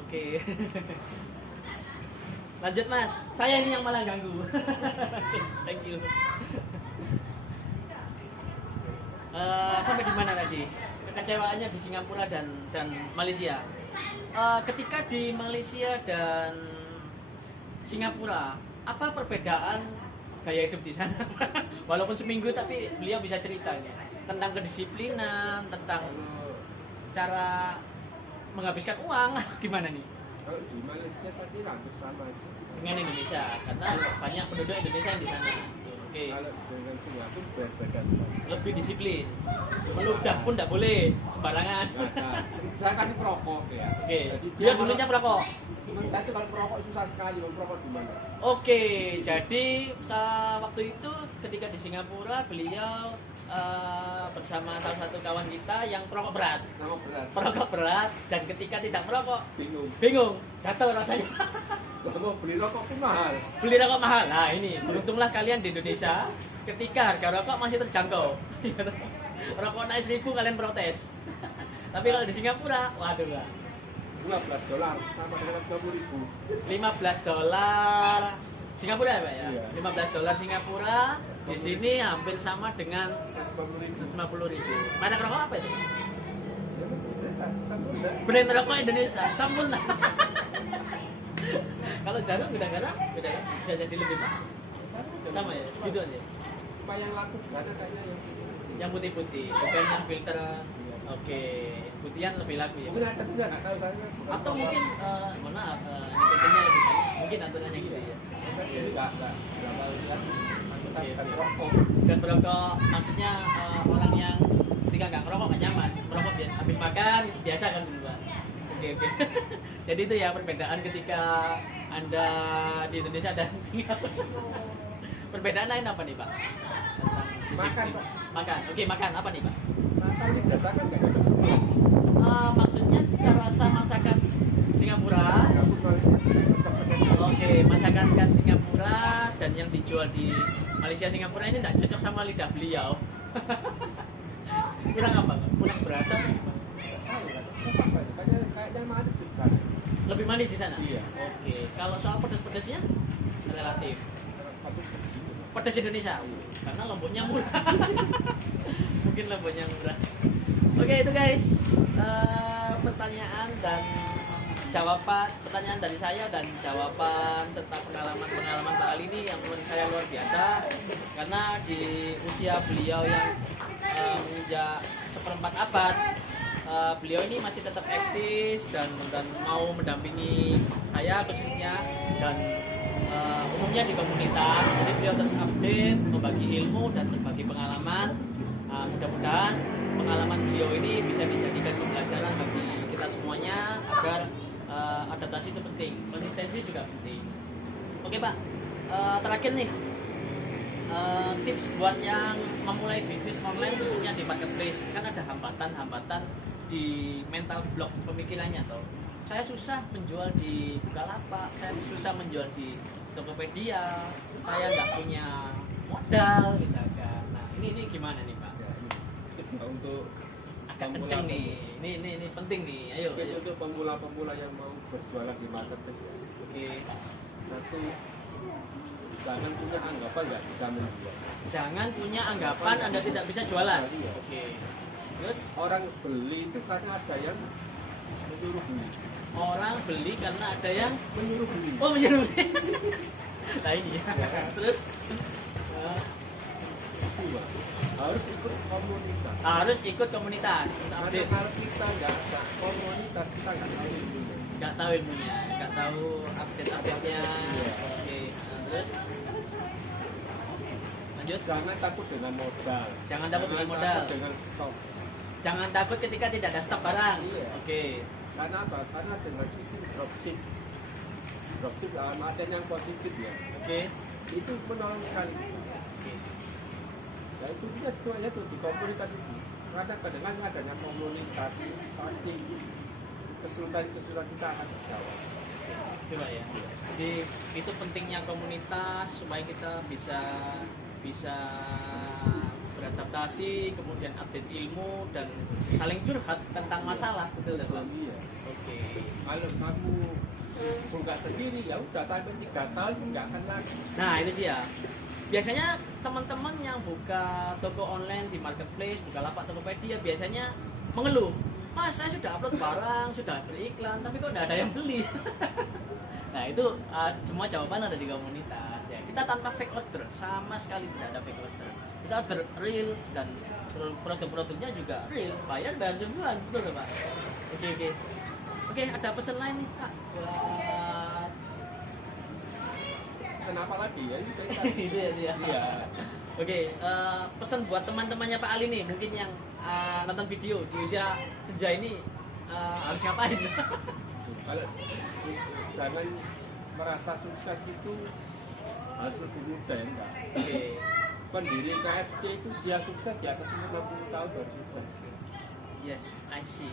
Oke. Lanjut Mas. Saya ini yang malah ganggu. Thank you. Sampai di mana tadi? Kekecewaannya di Singapura dan Malaysia. Ketika di Malaysia dan Singapura, apa perbedaan gaya hidup di sana? Walaupun seminggu tapi beliau bisa cerita nih, tentang kedisiplinan, tentang cara menghabiskan uang, gimana nih? Kalau di Malaysia saya kira hampir sama aja. Dengan Indonesia, karena banyak penduduk Indonesia yang di sana. Oke. Kalau dengan Singapura berbeda sekali. Lebih disiplin. Meludah pun tidak boleh sembarangan. Nah, saya kan perokok ya. Oke. Jadi Dia dulunya perokok. Cuma saya tuh kalau perokok susah sekali, mau perokok di mana? Oke, jadi waktu itu ketika di Singapura beliau bersama salah satu kawan kita yang perokok berat. Perokok berat dan ketika tidak merokok bingung, gatel rasanya. Mau beli rokok pun mahal. Beli rokok mahal. Nah ini, beruntunglah kalian di Indonesia ketika harga rokok masih terjangkau. Rokok naik 1.000 kalian protes. Tapi kalau di Singapura, waduh lah. $15 sama dengan $20.000. $15 Singapura ya Pak ya? Iya. $15 Singapura di sini hampir sama dengan 150.000. Merek rokok apa itu? Brand rokok Indonesia, Sampurna. Kalau jarum beda-beda, beda bisa jadi lebih mahal. Sama ya, segitu aja. Apa yang laku di sana kayaknya Yang putih-putih, bukan yang filter. Oke, putihan lebih laku ya. mungkin ada juga nggak tahu saya. Atau mungkin, mohon maaf, filternya lebih banyak. Mungkin aturannya gitu ya. Jadi nggak tahu bilang kan rokok. Dan merokok maksudnya orang yang ketika nggak ngerokok nggak nyaman, merokok biasa, habis makan biasa kan dulu Pak. Oke. Jadi itu ya perbedaan ketika Anda di Indonesia dan Singapura. Perbedaan lain apa nih Pak? Tentang disiplin. Makan, Pak. Makan. Oke, makan apa nih Pak? Makan ini berdasarkan nggak cocok semua. Maksudnya cita rasa masakan Singapura. Kamu Malaysia cocok dengan Oke, masakan khas Singapura dan yang dijual di Malaysia Singapura ini tidak cocok sama lidah beliau. Kurang apa Pak? Kurang berasa apa gimana? kayaknya manis di sana. Lebih manis di sana? Iya. Oke, kalau soal pedas-pedasnya relatif. Pedas Indonesia, karena lomboknya murah. Mungkin lomboknya murah. Oke itu guys, pertanyaan dan jawaban, pertanyaan dari saya dan jawaban serta pengalaman Pak Ali ini yang menurut saya luar biasa, karena di usia beliau yang menginjak seperempat abad, beliau ini masih tetap eksis dan mau mendampingi saya khususnya dan umumnya di komunitas. Jadi beliau terus update, membagi ilmu dan berbagi pengalaman. Mudah-mudahan pengalaman beliau ini bisa dijadikan pembelajaran bagi kita semuanya agar adaptasi itu penting, konsistensi juga penting. Oke Pak, terakhir nih tips buat yang memulai bisnis online khususnya di marketplace. Kan ada hambatan-hambatan di mental block pemikirannya toh. Saya susah menjual di Bukalapak, saya susah menjual di Tokopedia, saya nggak punya modal misalkan. Nah ini gimana nih Pak? Ya, untuk Agak kenceng nih, ini penting nih. Ayo. untuk pemula-pemula yang mau berjualan di marketplace ya. Oke. Satu, jangan punya anggapan nggak bisa menjual. Jangan punya anggapan Anda tidak bisa jualan. Iya. Oke. Terus Orang beli itu karena ada yang menyuruh beli. orang beli karena ada yang Menyuruh beli. oh menyuruh beli. Nah ini ya. Terus Dua, harus ikut komunitas. harus ikut komunitas untuk Karena update. kalau kita nggak ada komunitas, kita nggak tahu ilmunya. Nggak tahu ilmunya, nggak tahu update-update-nya. Iya. Oke. Terus lanjut. Jangan takut dengan modal. Jangan takut dengan modal. Takut dengan stok. Jangan takut ketika tidak ada stok barang. Iya. Oke. Karena apa? Karena dengan sistem dropship, ada yang positif ya. Oke. Itu menolong sekali. Oke. Ya itu juga semuanya tuh di komunitas itu. Karena kadang adanya komunitas pasti kesulitan kita akan terjawab. Coba ya. Jadi itu pentingnya komunitas supaya kita bisa beradaptasi, kemudian update ilmu dan saling curhat tentang masalah, betul ya Pak? Iya. Oke. Kalau kamu buka sendiri ya udah sampai 3 tahun nggak akan lagi. Nah ini dia. Biasanya teman-teman yang buka toko online di marketplace, Bukalapak, Tokopedia biasanya mengeluh, Mas saya sudah upload barang, sudah beriklan, tapi kok tidak ada yang beli. Nah itu semua jawaban ada di komunitas ya. Kita tanpa fake order, sama sekali tidak ada fake order. Kita order real dan produk-produknya juga real, bayar sebulan, betul nggak Pak? Oke, ada pesan lain nih Pak buat Kenapa lagi ya? Itu itu ya. Iya. Oke, pesan buat teman-temannya Pak Ali nih, mungkin yang nonton video di usia senja ini harus ngapain? Kalau jangan merasa sukses itu harus lebih muda ya enggak. Oke. Pendiri KFC itu dia sukses di atas 50 tahun baru sukses. Yes, I see.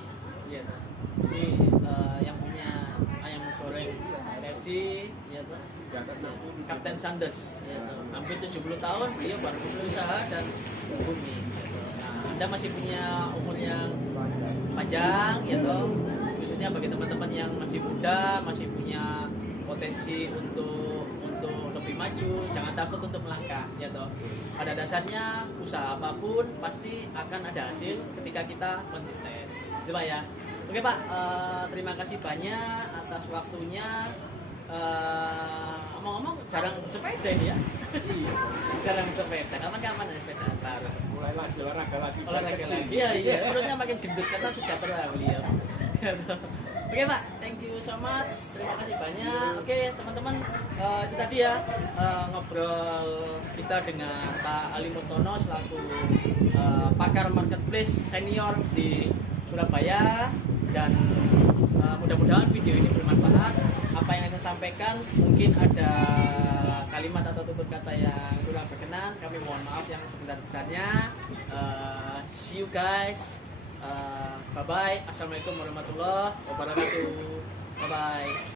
Iya tuh. Jadi yang punya ayam goreng KFC, ya tuh. Di atas 60. Kapten Sanders, ya tuh. Hampir 70 tahun beliau baru berusaha dan booming. Ya tuh. Nah, Anda masih punya umur yang panjang, ya toh. Khususnya bagi teman-teman yang masih muda, masih punya potensi untuk lebih maju, jangan takut untuk melangkah, ya toh. Pada dasarnya usaha apapun pasti akan ada hasil ketika kita konsisten. Itu Pak ya. Oke Pak, terima kasih banyak atas waktunya. Ngomong-ngomong jarang sepeda ini ya. Iya. Jarang sepeda. Kapan-kapan ada sepeda baru. Mulai lagi olahraga lagi. Olahraga lagi. Iya iya. Perutnya makin gendut karena sejahtera beliau. Oke Pak, thank you so much. Terima kasih banyak. Oke teman-teman, itu tadi ya ngobrol kita dengan Pak Ali Mutono selaku pakar marketplace senior di Surabaya, dan mudah-mudahan video ini bermanfaat. Apa yang saya sampaikan mungkin ada kalimat atau tutur kata yang kurang berkenan, kami mohon maaf yang sebesar-besarnya. See you guys. Bye bye. Assalamualaikum warahmatullahi wabarakatuh. Bye bye.